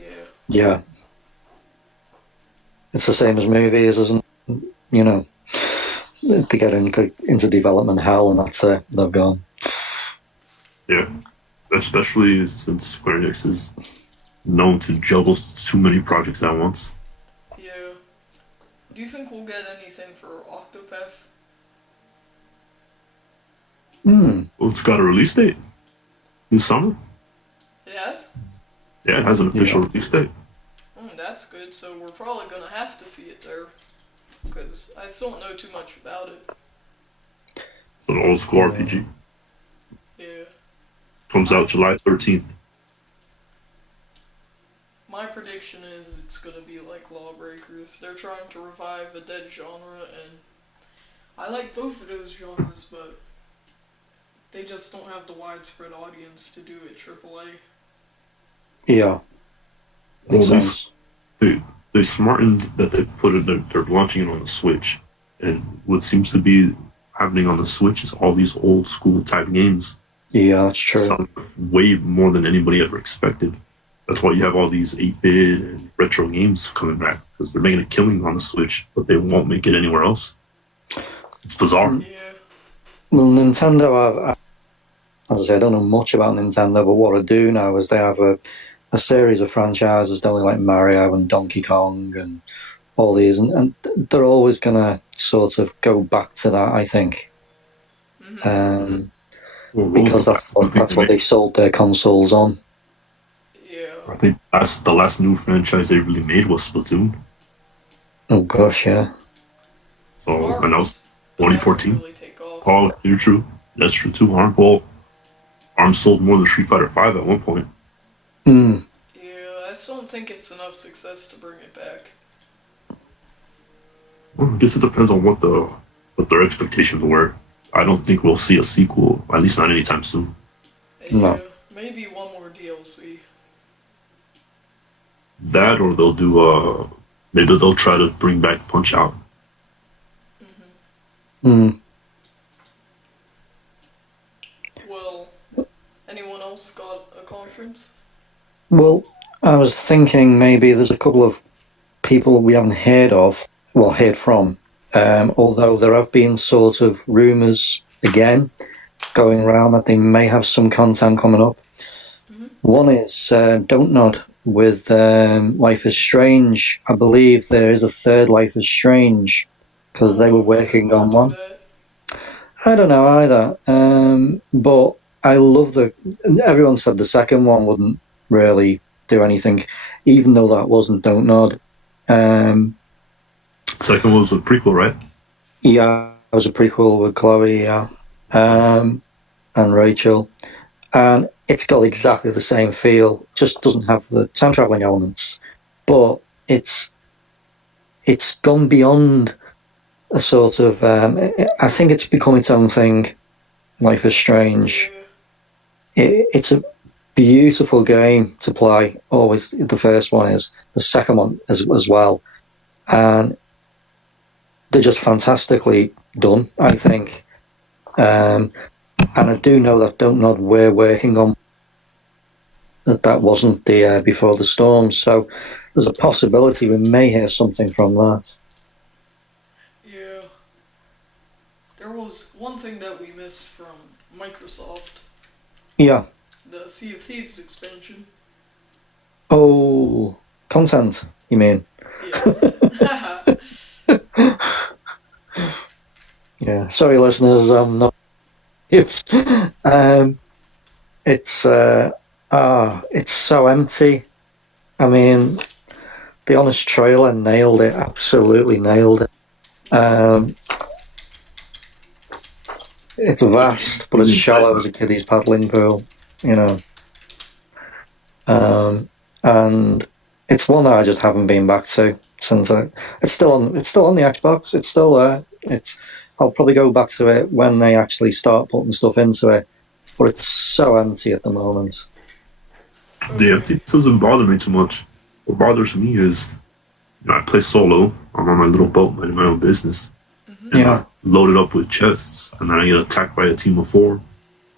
Yeah. Yeah. It's the same as movies, isn't it? You know, they get into development hell and that's it, they've gone. Yeah. Especially since Square Enix is known to juggle too many projects at once. Yeah. Do you think we'll get anything for Octopath? Well, it's got a release date. This summer. It has? Yeah, it has an official release date. That's good, so we're probably going to have to see it there. Because I still don't know too much about it. It's an old school RPG. Yeah. Comes out July 13th. My prediction is it's gonna be like Lawbreakers. They're trying to revive a dead genre, and I like both of those genres, but they just don't have the widespread audience to do it AAA. Yeah. Makes sense. They smartened that they put it. They're launching it on the Switch, and what seems to be happening on the Switch is all these old school type games. Yeah, that's true. Sound way more than anybody ever expected. That's why you have all these 8-bit and retro games coming back, because they're making a killing on the Switch, but they won't make it anywhere else. It's bizarre. Yeah. Well, Nintendo, as I say, I don't know much about Nintendo, but what I do know is they have a series of franchises, don't they, like Mario and Donkey Kong and all these, and they're always going to sort of go back to that, I think. Because that's what they sold their consoles on. Yeah. I think the last new franchise they really made was Splatoon. Oh gosh, yeah. So, and that was 2014. Really take off. Oh, you're true. That's true too. ARM sold more than Street Fighter V at one point. Mm. Yeah, I still don't think it's enough success to bring it back. Well, I guess it depends on what their expectations were. I don't think we'll see a sequel, at least not anytime soon. Yeah, No. maybe one more DLC. That, or they'll do maybe they'll try to bring back Punch Out. Well, anyone else got a conference? Well, I was thinking maybe there's a couple of people we haven't heard from, although there have been sort of rumours again going around that they may have some content coming up. One is Don't Nod with Life is Strange. I believe there is a third Life is Strange because they were working on one. I don't know either, but I love everyone said the second one wouldn't really do anything, even though that wasn't Don't Nod. Second one was a prequel, right? Yeah, it was a prequel with Chloe, yeah, and Rachel, and it's got exactly the same feel. Just doesn't have the time traveling elements, but it's gone beyond a sort of. I think it's become its own thing. Life is Strange. It's a beautiful game to play. Always, the first one is, the second one as well, and they're just fantastically done, I think. And I do know that Don't Nod we're working on that wasn't the Before the Storm, so there's a possibility we may hear something from that. Yeah. There was one thing that we missed from Microsoft. Yeah. The Sea of Thieves expansion. Oh, content, you mean? Yes. Yeah, sorry listeners, I'm not... It's so empty. I mean, the honest trailer nailed it, absolutely nailed it. It's vast, but it's shallow as a kiddie's paddling pool, you know. And it's one that I just haven't been back to since it's still on the Xbox. It's still there. I'll probably go back to it when they actually start putting stuff into it. But it's so empty at the moment. The emptiness doesn't bother me too much. What bothers me is, I play solo. I'm on my little boat, minding my own business. And I load it up with chests, and then I get attacked by a team of 4.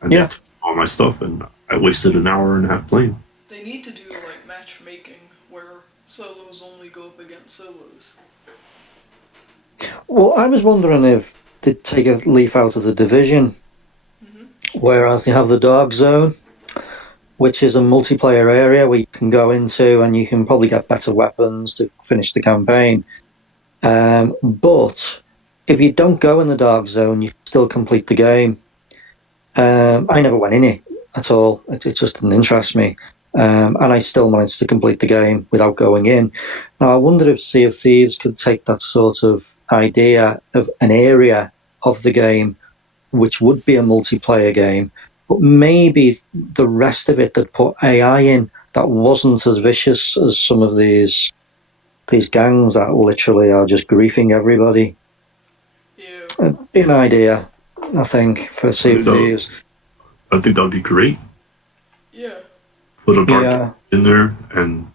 And they take all my stuff, and I wasted an hour and a half playing. They need to do like matchmaking where solos only go up against solos. Well, I was wondering if they'd take a leaf out of the Division, whereas they have the Dark Zone, which is a multiplayer area where you can go into and you can probably get better weapons to finish the campaign. But if you don't go in the Dark Zone, you still complete the game. I never went in it at all. It just didn't interest me. And I still managed to complete the game without going in. Now, I wonder if Sea of Thieves could take that sort of idea of an area of the game which would be a multiplayer game, but maybe the rest of it that put AI in that wasn't as vicious as some of these gangs that literally are just griefing everybody. Yeah. It'd be an idea, I think, for Sea of Thieves. I think that would be great. Yeah. Put a dark in there and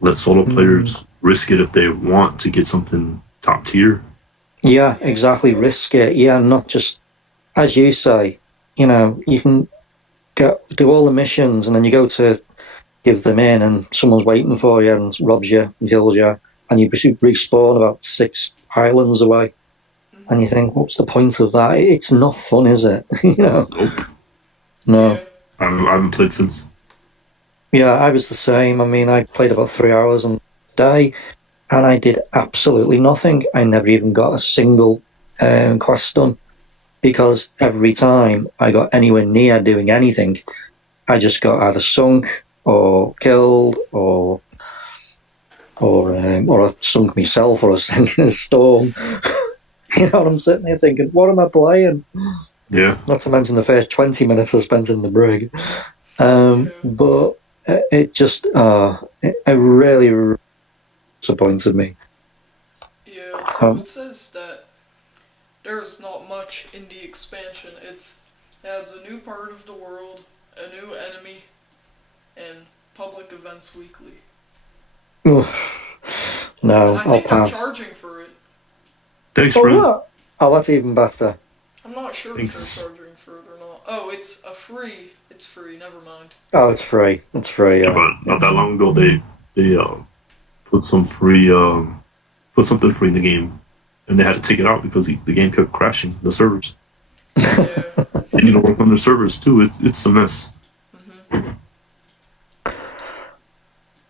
let solo players risk it if they want to get something top tier. Yeah, exactly. Risk it. Yeah, not just, as you say, you know, you can do all the missions and then you go to give them in and someone's waiting for you and robs you and kills you and you respawn about 6 islands away. And you think, what's the point of that? It's not fun, is it? You know? Nope. No. Yeah. I haven't played since. Yeah, I was the same. I mean, I played about 3 hours a day and I did absolutely nothing. I never even got a single quest done because every time I got anywhere near doing anything, I just got either sunk or killed or I sunk myself or I sank in a storm. You know what I'm sitting there thinking, what am I playing? Yeah. Not to mention the first 20 minutes I spent in the brig. But it just, it really disappointed me. Yeah, so it says that there's not much in the expansion. It adds a new part of the world, a new enemy, and public events weekly. No, I think they're charging for it. Thanks, friend. What? Oh, that's even better. I'm not sure if they're charging for it or not. Oh, it's free. It's free. Never mind. Oh, it's free. It's free. Yeah, but not that long ago they put some free put something free in the game, and they had to take it out because the game kept crashing the servers. Yeah. They need to work on their servers too. It's a mess.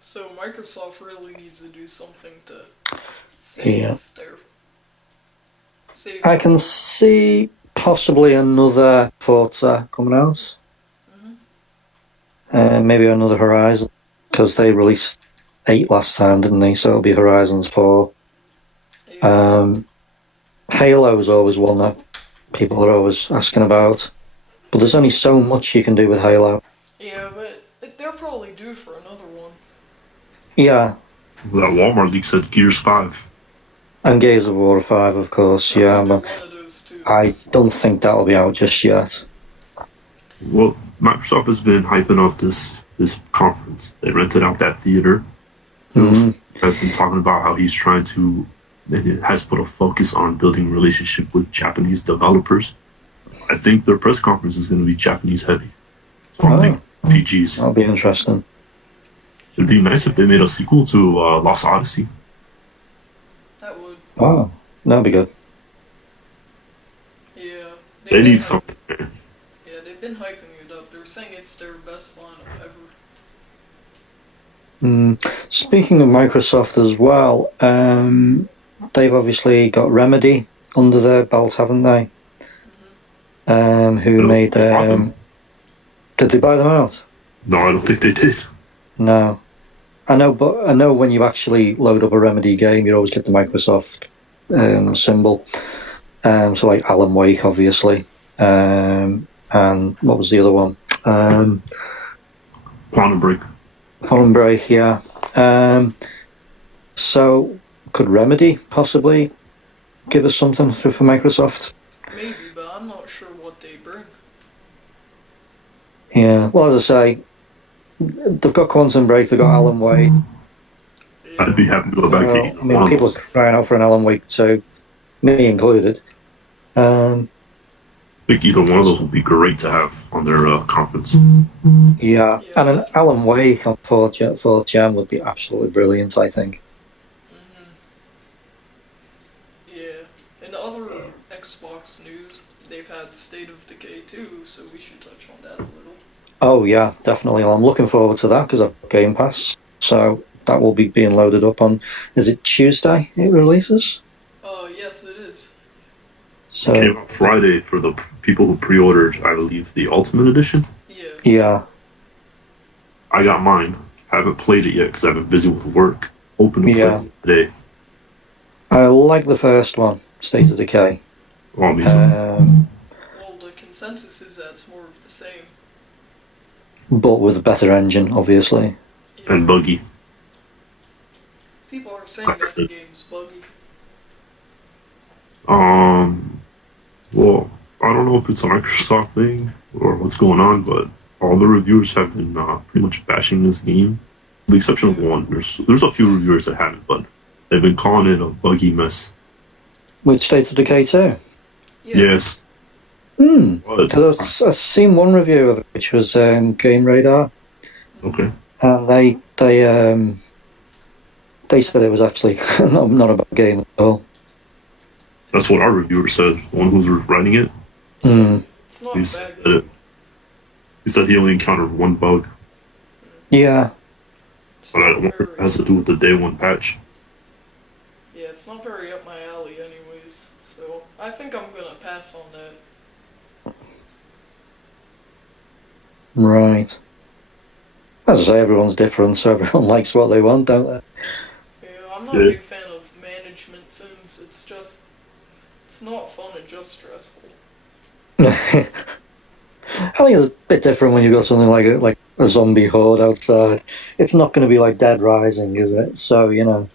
So Microsoft really needs to do something to save their. I can see possibly another Forza coming out. Maybe another Horizon, because they released 8 last time, didn't they? So it'll be Horizons 4. Halo's always one that people are always asking about. But there's only so much you can do with Halo. Yeah, but they're probably due for another one. Yeah. That Walmart leak said Gears 5. And Gears of War 5, of course, yeah. But I don't think that'll be out just yet. Well, Microsoft has been hyping up this conference. They rented out that theater. Has been talking about how he's trying to, and has put a focus on building a relationship with Japanese developers. I think their press conference is going to be Japanese heavy. So I think PGs. That'll be interesting. It'd be nice if they made a sequel to Lost Odyssey. That would. Oh, that'd be good. Yeah. They need something. Yeah, they've been hyping it up. They're saying it's their best lineup ever. Speaking of Microsoft as well, they've obviously got Remedy under their belt, haven't they? Who made... did they buy them out? No, I don't think they did. No. I know when you actually load up a Remedy game, you always get the Microsoft symbol. So like Alan Wake, obviously. And what was the other one? Quantum Break. Quantum Break, yeah. So could Remedy possibly give us something for Microsoft? Maybe, but I'm not sure what they bring. Yeah, well, as I say, they've got Quantum Break, they've got Alan Wake. I'd be happy to go back to I mean, people are crying out for an Alan Wake 2, me included. I think either one of those would be great to have on their conference. Yeah, and an Alan Wake on 4th Gen would be absolutely brilliant, I think. Yeah. In other Xbox news, they've had State of Decay 2, so we should touch on that a little. Oh yeah, definitely. Well, I'm looking forward to that because I've got Game Pass, so that will be being loaded up on. Is it Tuesday? It releases. Yes, it is. So it came out Friday for the people who pre-ordered, I believe, the Ultimate Edition. Yeah. I got mine. Haven't played it yet because I've been busy with work. Hoping to play it today. I like the first one, State of Decay. Oh, me too. consensus is that it's more of the same. But with a better engine, obviously. Yeah. And buggy. People are saying that the game's buggy. Well, I don't know if it's a Microsoft thing or what's going on, but all the reviewers have been pretty much bashing this game, with the exception of one. There's a few reviewers that haven't, but they've been calling it a buggy mess. With State of Decay 2? Yeah. Yes. Because I've seen one review of it, which was Game Radar. Okay. And they said it was actually not a bad game at all. That's what our reviewer said. The one who's writing it. It's not bad. He said he only encountered one bug. Yeah. But I wonder if it has to do with the day one patch. Yeah, it's not very up my alley anyways, so I think I'm gonna pass on that. Right. As I say, everyone's different, so everyone likes what they want, don't they? Yeah, I'm not a big fan of management sims. It's not fun and just stressful. I think it's a bit different when you've got something like a zombie horde outside. It's not going to be like Dead Rising, is it? So, you know.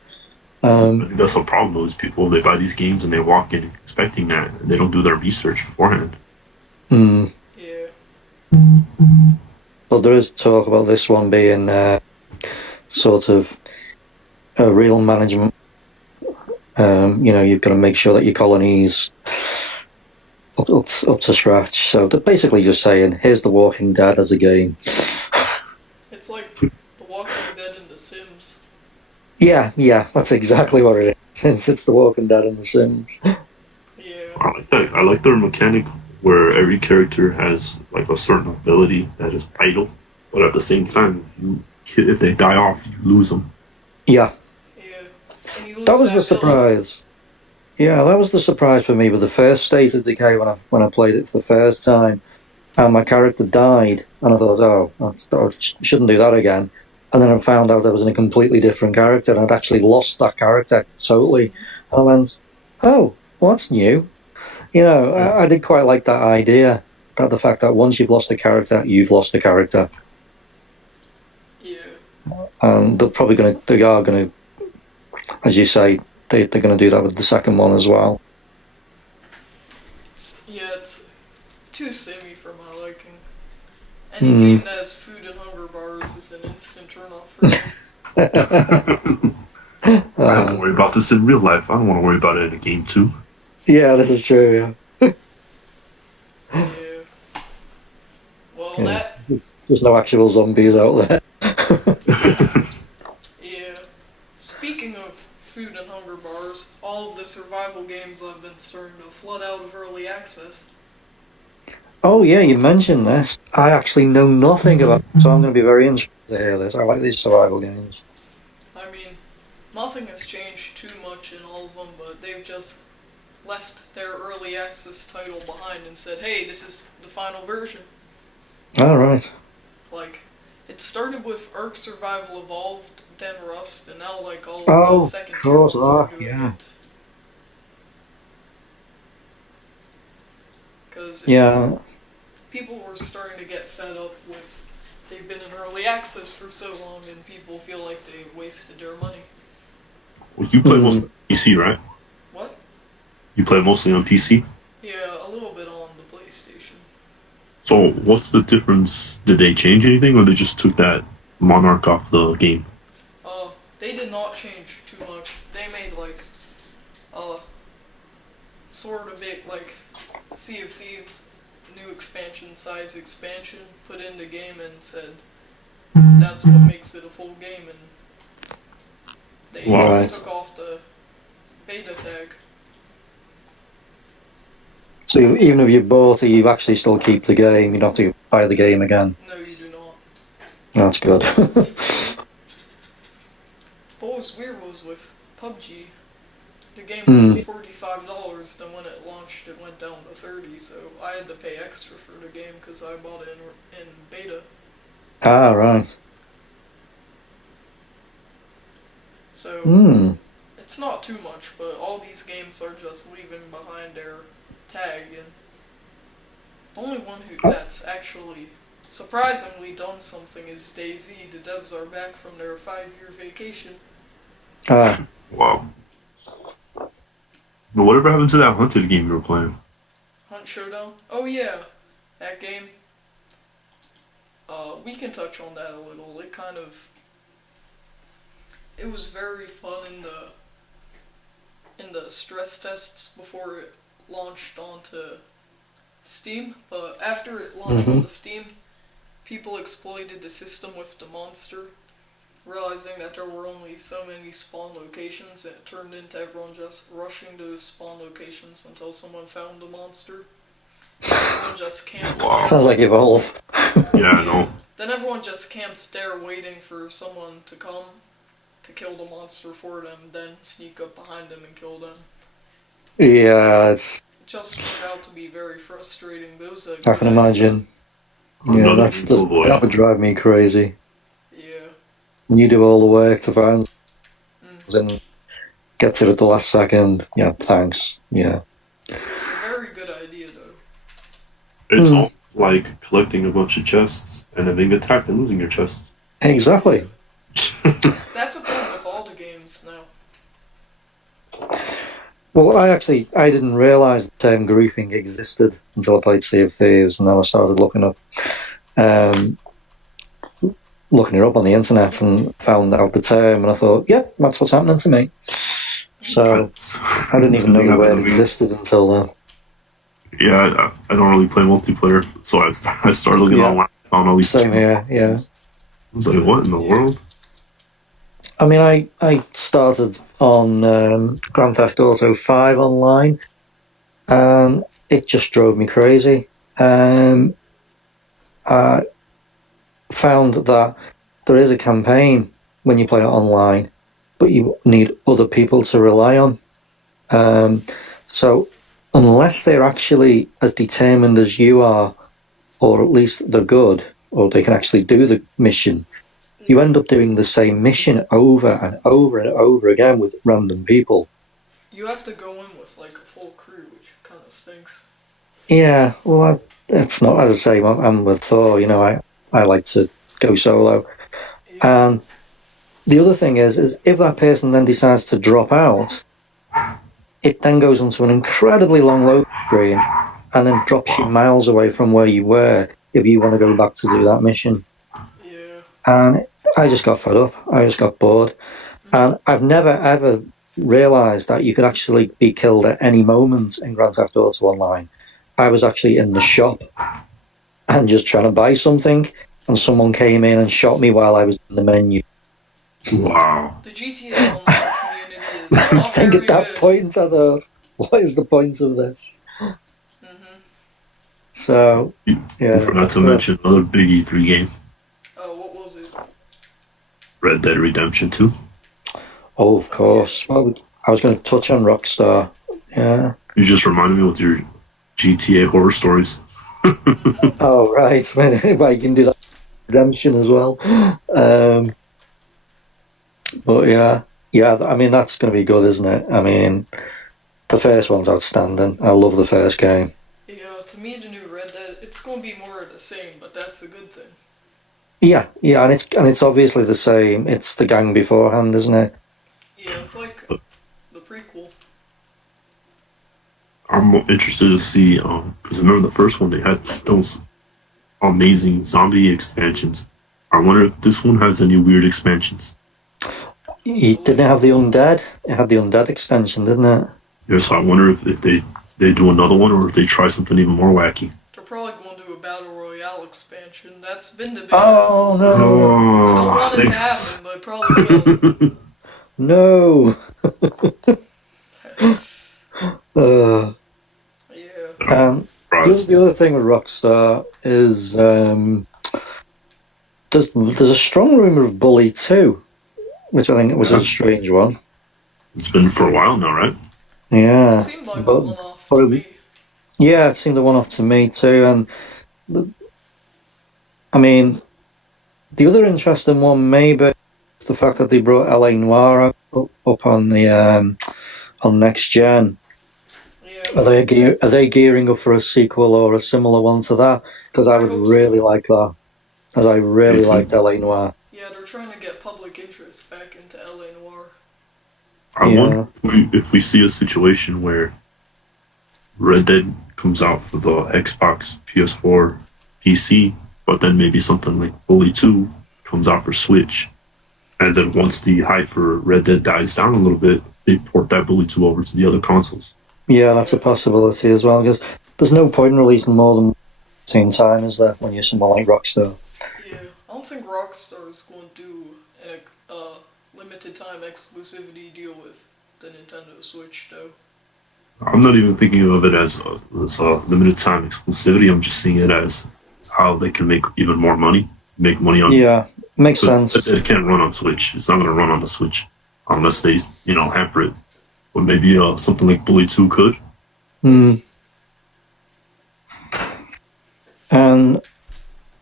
I think that's the problem, though, is people, they buy these games and they walk in expecting that, and they don't do their research beforehand. Yeah. But there is talk about this one being sort of a real management. You've got to make sure that your colony's up to scratch. So they're basically just saying, here's The Walking Dead as a game. It's like The Walking Dead and The Sims. Yeah, that's exactly what it is. Since it's The Walking Dead and The Sims. Yeah. I like their mechanic where every character has like a certain ability that is vital, but at the same time, if they die off, you lose them. Yeah. And that was the surprise. Yeah, that was the surprise for me with the first State of Decay when I played it for the first time. And my character died, and I thought, I shouldn't do that again. And then I found out I was in a completely different character, and I'd actually lost that character totally. And I went, oh, well, that's new. I did quite like that idea, that the fact that once you've lost a character, you've lost a character. Yeah. And they are going to, as you say, they're going to do that with the second one as well. It's too samey for my liking. Any game that has food and hunger bars is an instant turn-off for me. I have to worry about this in real life. I don't want to worry about it in a game too. Yeah, this is true, yeah. Well, there's no actual zombies out there. Yeah. Speaking of food and hunger bars, all of the survival games have been starting to flood out of early access. Oh yeah, you mentioned this. I actually know nothing about it, so I'm going to be very interested to hear this. I like these survival games. I mean, nothing has changed too much in all of them, but they've just left their early access title behind and said, hey, this is the final version. Alright. Like, it started with Ark Survival Evolved, then Rust, and now like all of the second tier ones are doing it. Because people were starting to get fed up with, they've been in early access for so long and people feel like they wasted their money. Well, you play mostly on PC, right? What? You play mostly on PC? Yeah, a little bit on the PlayStation. So what's the difference? Did they change anything, or they just took that Monarch off the game? They did not change too much. They made like sort of big like Sea of Thieves new expansion size expansion put in the game and said that's what makes it a full game, and they just took off the beta tag. So even if you bought it, you actually still keep the game. You don't have to buy the game again. No, you do not. That's good. What was weird was with PUBG, the game was $45, then when it launched it went down to $30, so I had to pay extra for the game because I bought it in beta. Ah, right. So, it's not too much, but all these games are just leaving behind their tag, and The only one that's actually surprisingly done something is DayZ. The devs are back from their 5-year vacation. Wow. But whatever happened to that Hunted game you were playing? Hunt Showdown? Oh yeah, that game. We can touch on that a little. It was very fun in the stress tests before it launched onto Steam. But after it launched onto Steam, people exploited the system with the monster, realizing that there were only so many spawn locations. It turned into everyone just rushing those spawn locations until someone found the monster. Everyone just camped there. Sounds like Evolve. Yeah, I know. Then everyone just camped there waiting for someone to come to kill the monster for them, then sneak up behind them and kill them. Yeah, It just turned out to be very frustrating. I can imagine. Yeah, that would drive me crazy. Yeah. You do all the work to find and get to it at the last second. Yeah, thanks. Yeah. It's a very good idea, though. It's all like collecting a bunch of chests and then being attacked and losing your chests. Exactly. That's a problem with all the games now. Well, I didn't realise the term griefing existed until I played Sea of Thieves, and then I started looking it up on the internet and found out the term, and I thought, yep, that's what's happening to me. So I didn't even know the word existed until then. Yeah, I don't really play multiplayer, so I started looking online. Found all these. Same here, yeah. I was like, what in the world? I mean, I started on Grand Theft Auto 5 online, and it just drove me crazy. I found that there is a campaign when you play it online, but you need other people to rely on. So unless they're actually as determined as you are, or at least they're good, or they can actually do the mission, you end up doing the same mission over and over and over again with random people. You have to go in with like a full crew, which kind of stinks. Yeah, well, it's not, as I say, I'm with Thor, I like to go solo. Yeah. And the other thing is if that person then decides to drop out, it then goes onto an incredibly long load screen and then drops you miles away from where you were if you want to go back to do that mission. Yeah. And I just got fed up. I just got bored. And I've never, ever realised that you could actually be killed at any moment in Grand Theft Auto Online. I was actually in the shop and just trying to buy something, and someone came in and shot me while I was in the menu. Wow. The GTA Online community is not I think very at that good. point I thought, what is the point of this? So, yeah. You forgot to mention another big E3 game. Oh, what was it? Red Dead Redemption 2. Oh, of course. Well, I was going to touch on Rockstar. Yeah. You just reminded me with your GTA horror stories. Oh, right. Well, you can do that Redemption as well. But yeah, I mean, that's going to be good, isn't it? I mean, the first one's outstanding. I love the first game. Yeah, to me, the new Red Dead, it's going to be more of the same, but that's a good thing. Yeah, and it's obviously the same. It's the gang beforehand, isn't it? Yeah, it's like the prequel. I'm interested to see, because remember the first one, they had those amazing zombie expansions. I wonder if this one has any weird expansions. It didn't have the undead. It had the undead extension, didn't it? Yeah, so I wonder if they do another one or if they try something even more wacky. They're probably going to do a Battle Royale expansion. That's been the big Oh, no. I don't want it to happen, but it probably will. No. Yeah. The other thing with Rockstar is there's a strong rumour of Bully 2, which I think was a strange one. It's been for a while now, right? Yeah. It seemed like a one-off to me. Yeah, it seemed a one-off to me too. And I mean, the other interesting one maybe is the fact that they brought LA Noire up on the on next gen. Yeah, Are they gearing up for a sequel or a similar one to that? Because I would really like that, as I really liked LA Noire. Yeah, they're trying to get public interest back into LA Noire. I wonder if we see a situation where Red Dead comes out for the Xbox, PS4, PC, but then maybe something like Bully 2 comes out for Switch. And then once the hype for Red Dead dies down a little bit, they port that Bully 2 over to the other consoles. Yeah, that's a possibility as well, because there's no point in releasing more than the same time, is there, when you're someone like Rockstar? Yeah, I don't think Rockstar is going to do a limited time exclusivity deal with the Nintendo Switch, though. I'm not even thinking of it as a limited time exclusivity. I'm just seeing it as how they can make even more money, make money on. Yeah, makes sense. It can't run on Switch. It's not going to run on the Switch unless they, hamper it. But maybe something like Bully 2 could. And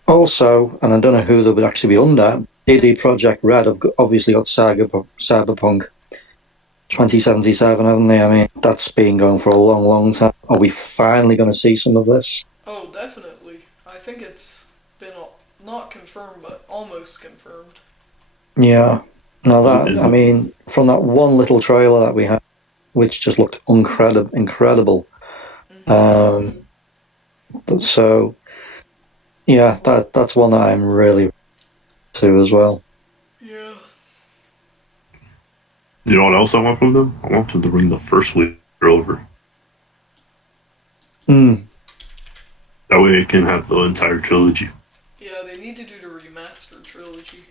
also, and I don't know who they would actually be under, CD Projekt Red have obviously got Cyberpunk 2077, haven't they? I mean, that's been going for a long, long time. Are we finally going to see some of this? Oh, definitely. I think it's been not confirmed, but almost confirmed. Yeah. No, I mean, from that one little trailer that we had, which just looked incredible. So, yeah, that's one that I'm really to as well. Yeah. You know what else I want from them? I want them to bring the first Witcher over. That way it can have the entire trilogy. Yeah, they need to do the remastered trilogy.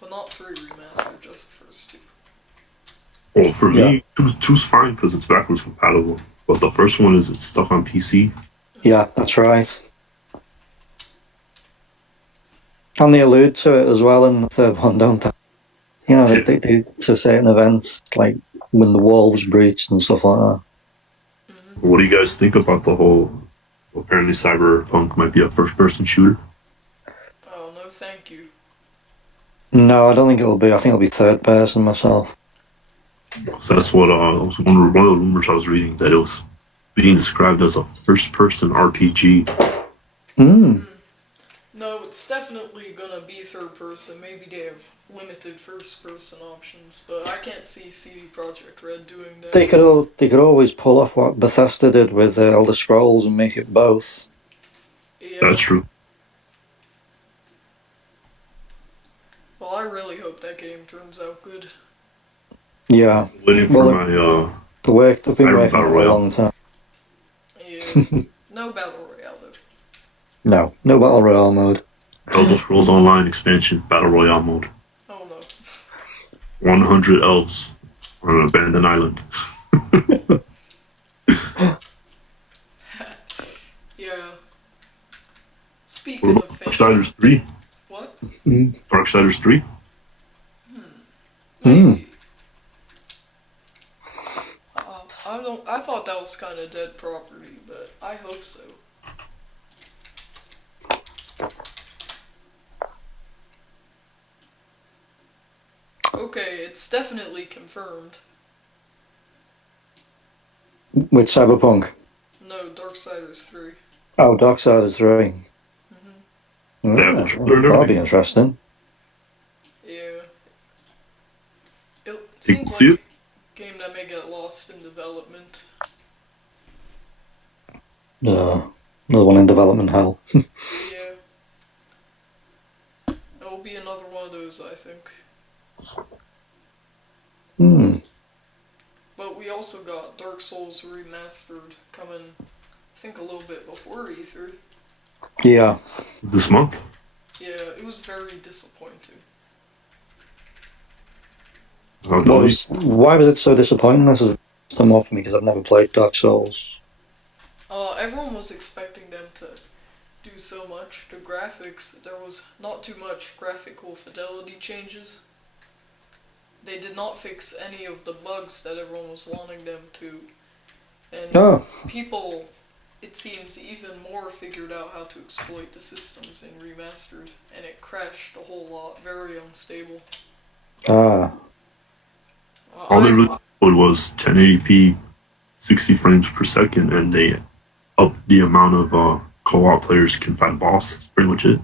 But not 3 remastered, just the first 2. Well, for me, 2's fine because it's backwards compatible. But the first one it's stuck on PC. Yeah, that's right. And they allude to it as well in the third one, don't they? You know, they do to certain events, like when the wall was breached and stuff like that. What do you guys think about the whole, apparently Cyberpunk might be a first-person shooter? Oh, no thank you. No, I don't think it'll be. I think it'll be third person myself. So that's what was one of the rumors I was reading, that it was being described as a first-person RPG. No, it's definitely gonna be third person. Maybe they have limited first person options, but I can't see CD Projekt Red doing that. They could always pull off what Bethesda did with Elder Scrolls and make it both. Yeah. That's true. Well, I really hope that game turns out good. Yeah. Waiting for my they've been working for a long time. Yeah. No Battle Royale though. No Battle Royale mode. Elder Scrolls Online expansion Battle Royale mode. Oh no. 100 elves on an abandoned island. Yeah. Speaking of Darksiders 3? What? Darksiders 3? Maybe. I thought that was kind of dead property, but I hope so. Okay, it's definitely confirmed. With Cyberpunk? No, Darksiders 3. Oh, Darksiders 3. That'll be interesting. Yeah. It seems like a game that may get lost in development. Another one in development hell. Yeah. It'll be another one of those, I think. But we also got Dark Souls Remastered coming, I think, a little bit before E3. Yeah. This month? Yeah, it was very disappointing. Why was it so disappointing? This is some more for me because I've never played Dark Souls. Everyone was expecting them to do so much. The graphics, there was not too much graphical fidelity changes. They did not fix any of the bugs that everyone was wanting them to. And people, it seems, even more figured out how to exploit the systems in Remastered, and it crashed a whole lot, very unstable. All they really showed was 1080p 60 frames per second, and they up the amount of co-op players can fight boss. That's pretty much it.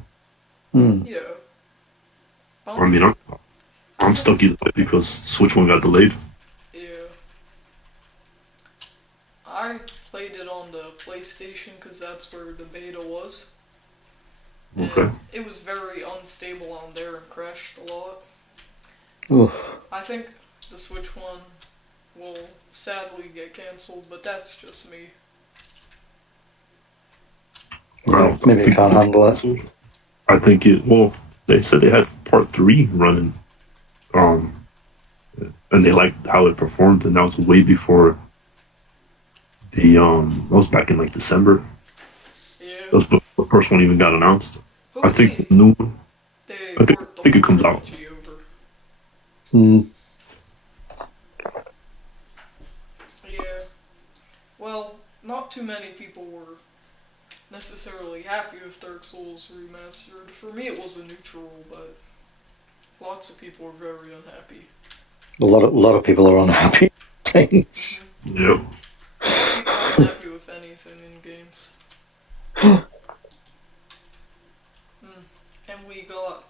Yeah. I mean, I'm stuck either way because Switch one got delayed. Yeah. I played it on the PlayStation because that's where the beta was. Okay. And it was very unstable on there and crashed a lot. Oof. I think the Switch one will sadly get cancelled, but that's just me. Yeah, maybe I can't handle it. I think it. Well, they said they had part 3 running, and they liked how it performed, and that was way before that was back in like December. Yeah. That was before the first one even got announced. Hopefully I think the new one. I think it comes out. Over. Yeah. Well, not too many people were necessarily happy with Dark Souls Remastered. For me, it was a neutral, but lots of people were very unhappy. A lot of people are unhappy. Things. Yep. People are unhappy with anything in games. And we got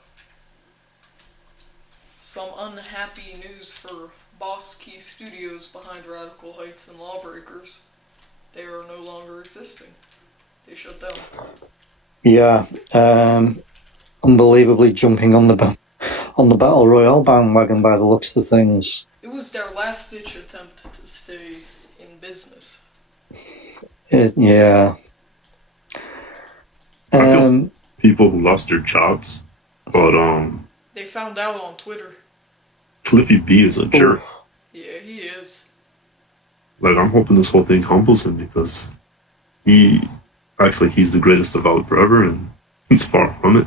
some unhappy news for Boss Key Studios behind Radical Heights and Lawbreakers. They are no longer existing. They shut down. Yeah, unbelievably jumping on the Battle Royale bandwagon by the looks of things. It was their last-ditch attempt to stay in business. Yeah. People who lost their jobs, but they found out on Twitter. Cliffy B is a jerk. Yeah, he is. Like, I'm hoping this whole thing humbles him because he acts like he's the greatest developer ever, and he's far from it.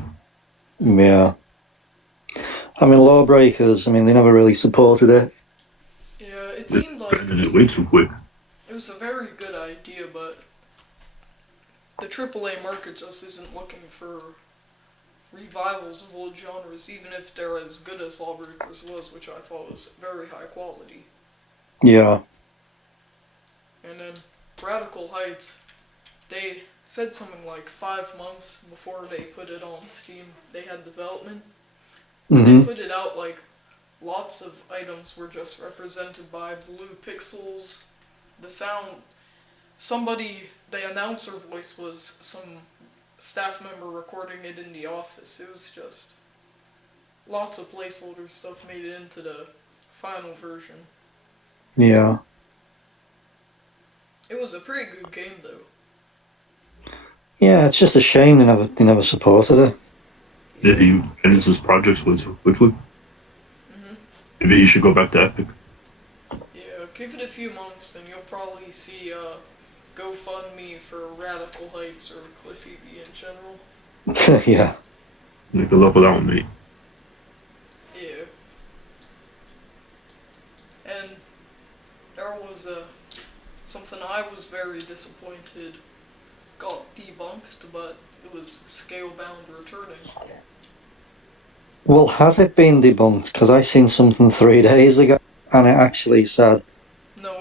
Yeah. I mean, Lawbreakers, they never really supported it. Yeah, it seemed like it way too quick. It was a very good idea, but the AAA market just isn't looking for revivals of old genres, even if they're as good as Lawbreakers was, which I thought was very high quality. Yeah. And then Radical Heights, they said something like 5 months before they put it on Steam, they had development. Mm-hmm. They put it out like lots of items were just represented by blue pixels. The sound, the announcer voice was some staff member recording it in the office. It was just lots of placeholder stuff made it into the final version. Yeah. It was a pretty good game though. Yeah, it's just a shame they never supported it. Yeah, he ends his projects way too quickly. Mm-hmm. Maybe he should go back to Epic. Yeah, give it a few months and you'll probably see GoFundMe for Radical Heights or Cliffy B in general. Yeah. Good luck with that one, mate. Yeah. And there was something I was very disappointed got debunked, but it was Scalebound returning. Well, has it been debunked? Because I seen something 3 days ago, and it actually said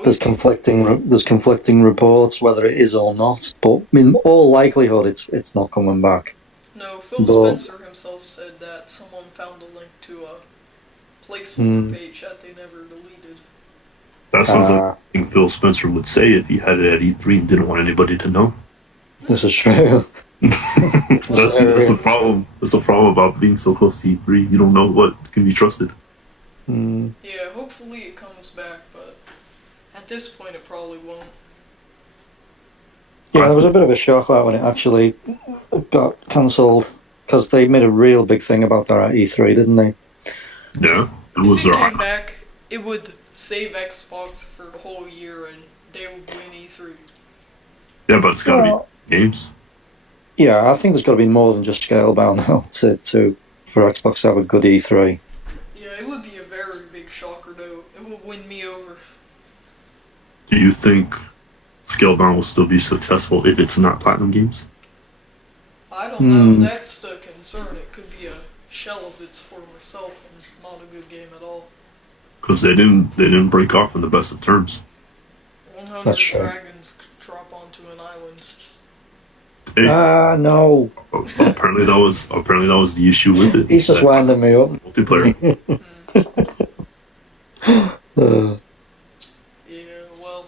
there's conflicting reports whether it is or not. But in all likelihood, it's not coming back. No, Phil Spencer himself said that someone found a link to a placeholder page that they never deleted. That sounds like something Phil Spencer would say if he had it at E3 and didn't want anybody to know. This is true. That's the problem. That's the problem about being so close to E3. You don't know what can be trusted. Yeah, hopefully it comes back, but at this point it probably won't. Yeah, there was a bit of a shock when it actually got cancelled, because they made a real big thing about that at E3, didn't they? Yeah, if it came back, it would save Xbox for the whole year, and they would win E3. Yeah, but it's gotta be games. Yeah, I think there's got to be more than just Scalebound now for Xbox to have a good E3. Yeah, it would be a very big shocker, though. It would win me over. Do you think Scalebound will still be successful if it's not Platinum Games? I don't know. That's the concern. It could be a shell of its former self and not a good game at all. Because they didn't break off in the best of terms. 100%. That's the true. dragons drop onto an island. Hey, No. apparently that was the issue with it. He's just winding me up. Multiplayer. Yeah, well, I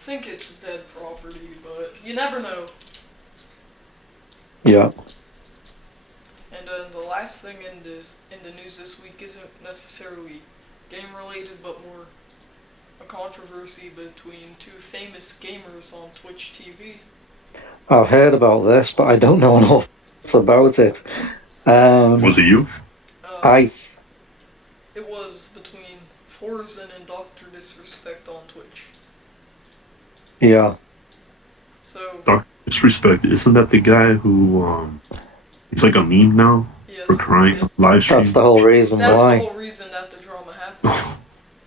think it's dead property, but you never know. Yeah. And the last thing in the news this week isn't necessarily game related, but more a controversy between two famous gamers on Twitch TV. I've heard about this, but I don't know enough about it. Was it you? It was between Forsen and DrDisRespect on Twitch. Yeah. So. DrDisRespect, isn't that the guy who it's like a meme now? Yes. For crying Yeah. live stream. That's the whole reason That's why. the whole reason that the drama happened.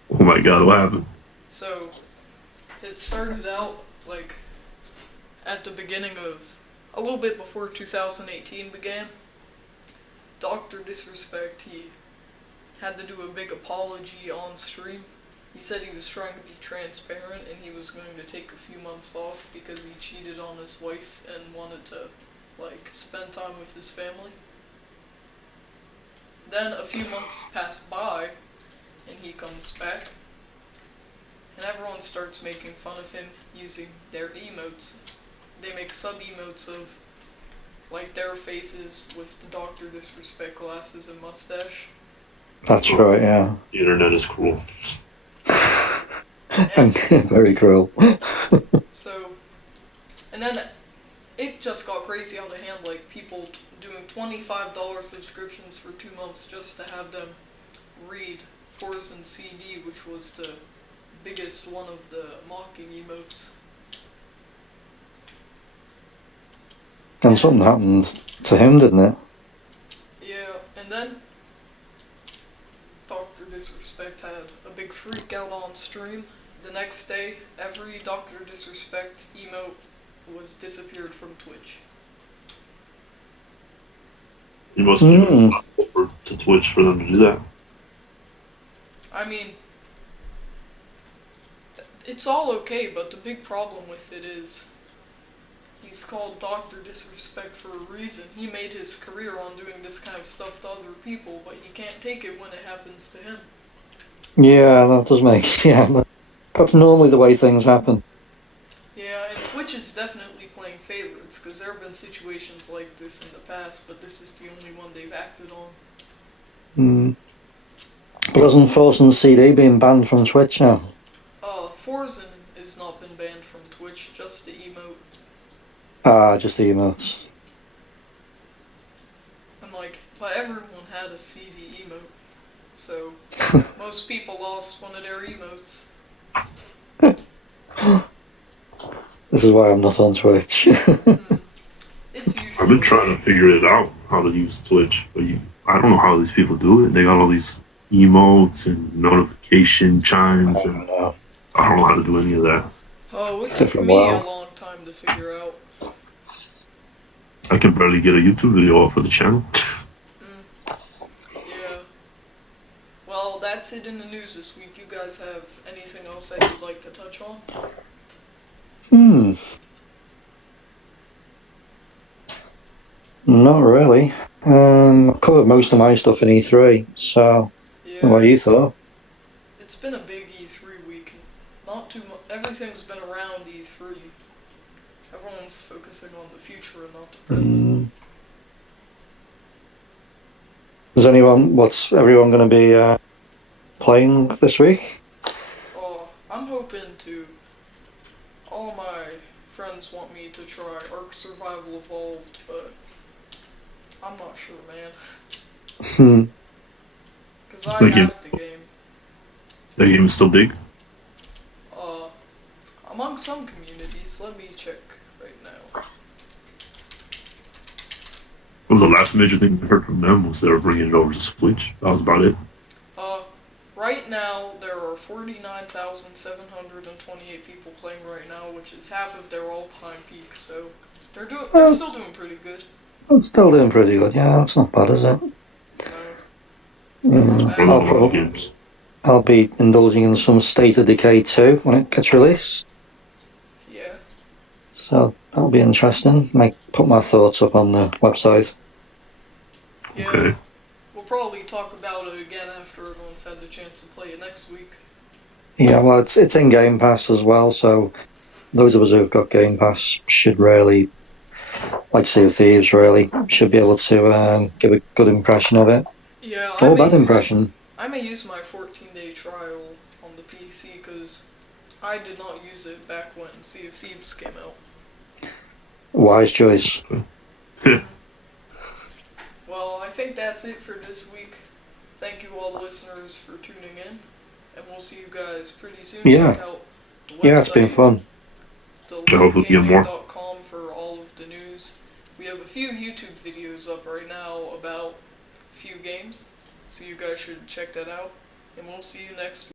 Oh my god, what happened? So, it started out, like, at the beginning of, a little bit before 2018 began. DrDisRespect, he had to do a big apology on stream. He said he was trying to be transparent and he was going to take a few months off because he cheated on his wife and wanted to, like, spend time with his family. Then a few months pass by and he comes back. And everyone starts making fun of him using their emotes. They make sub-emotes of, like, their faces with the DrDisRespect glasses and mustache. That's right, yeah. The internet is cruel. And very cruel. So, and then it just got crazy out of hand, like people doing $25 subscriptions for 2 months just to have them read Forsen CD, which was the biggest one of the mocking emotes. And something happened to him, didn't it? Yeah, and then DrDisRespect had a big freak out on stream. The next day, every DrDisRespect emote was disappeared from Twitch. You must be to Twitch for them to do that. I mean, it's all okay, but the big problem with it is he's called DrDisRespect for a reason. He made his career on doing this kind of stuff to other people, but he can't take it when it happens to him. Yeah, that does make... Yeah, that's normally the way things happen. Yeah, and Twitch is definitely playing favorites, because there have been situations like this in the past, but this is the only one they've acted on. But isn't Forsen CD being banned from Twitch now? Forsen has not been banned from Twitch, just the emote. Just the emotes. And but everyone had a CD emote, so most people lost one of their emotes. This is why I'm not on Twitch. It's usually... I've been trying to figure it out, how to use Twitch, but I don't know how these people do it. They got all these emotes and notification chimes, and I don't know how to do any of that. Oh, it took me a long time to figure out. I can barely get a YouTube video off of the channel. Yeah. Well, that's it in the news this week. You guys have anything else that you'd like to touch on? Not really. I covered most of my stuff in E3, so yeah. What you thought? It's been a big E3 week. Not too much. Everything's been around E3. Everyone's focusing on the future and not the present. What's everyone going to be playing this week? I'm hoping to... All my friends want me to try Ark Survival Evolved, but I'm not sure, man. Because I have the game. The game is still big? Among some communities. Let me check right now. Well, the last major thing I heard from them was they were bringing it over to Switch. That was about it. Right now, there are 49,728 people playing right now, which is half of their all-time peak, so they're still doing pretty good. It's still doing pretty good, yeah, that's not bad, is it? No. I'll be indulging in some State of Decay 2 when it gets released. So that'll be interesting. Might put my thoughts up on the website. Yeah, Okay. we'll probably talk about it again after everyone's had the chance to play it next week. Yeah, well, it's in Game Pass as well, so those of us who've got Game Pass should really, like Sea of Thieves, really should be able to give a good impression of it. Yeah, Or bad impression. I may use my 14-day trial on the PC because I did not use it back when Sea of Thieves came out. Wise choice. Well, I think that's it for this week. Thank you all the listeners for tuning in, and we'll see you guys pretty soon. Yeah. Check out the website. Yeah, it's been fun. DeLoveGaming.com for all of the news. We have a few YouTube videos up right now about a few games, so you guys should check that out. And we'll see you next week.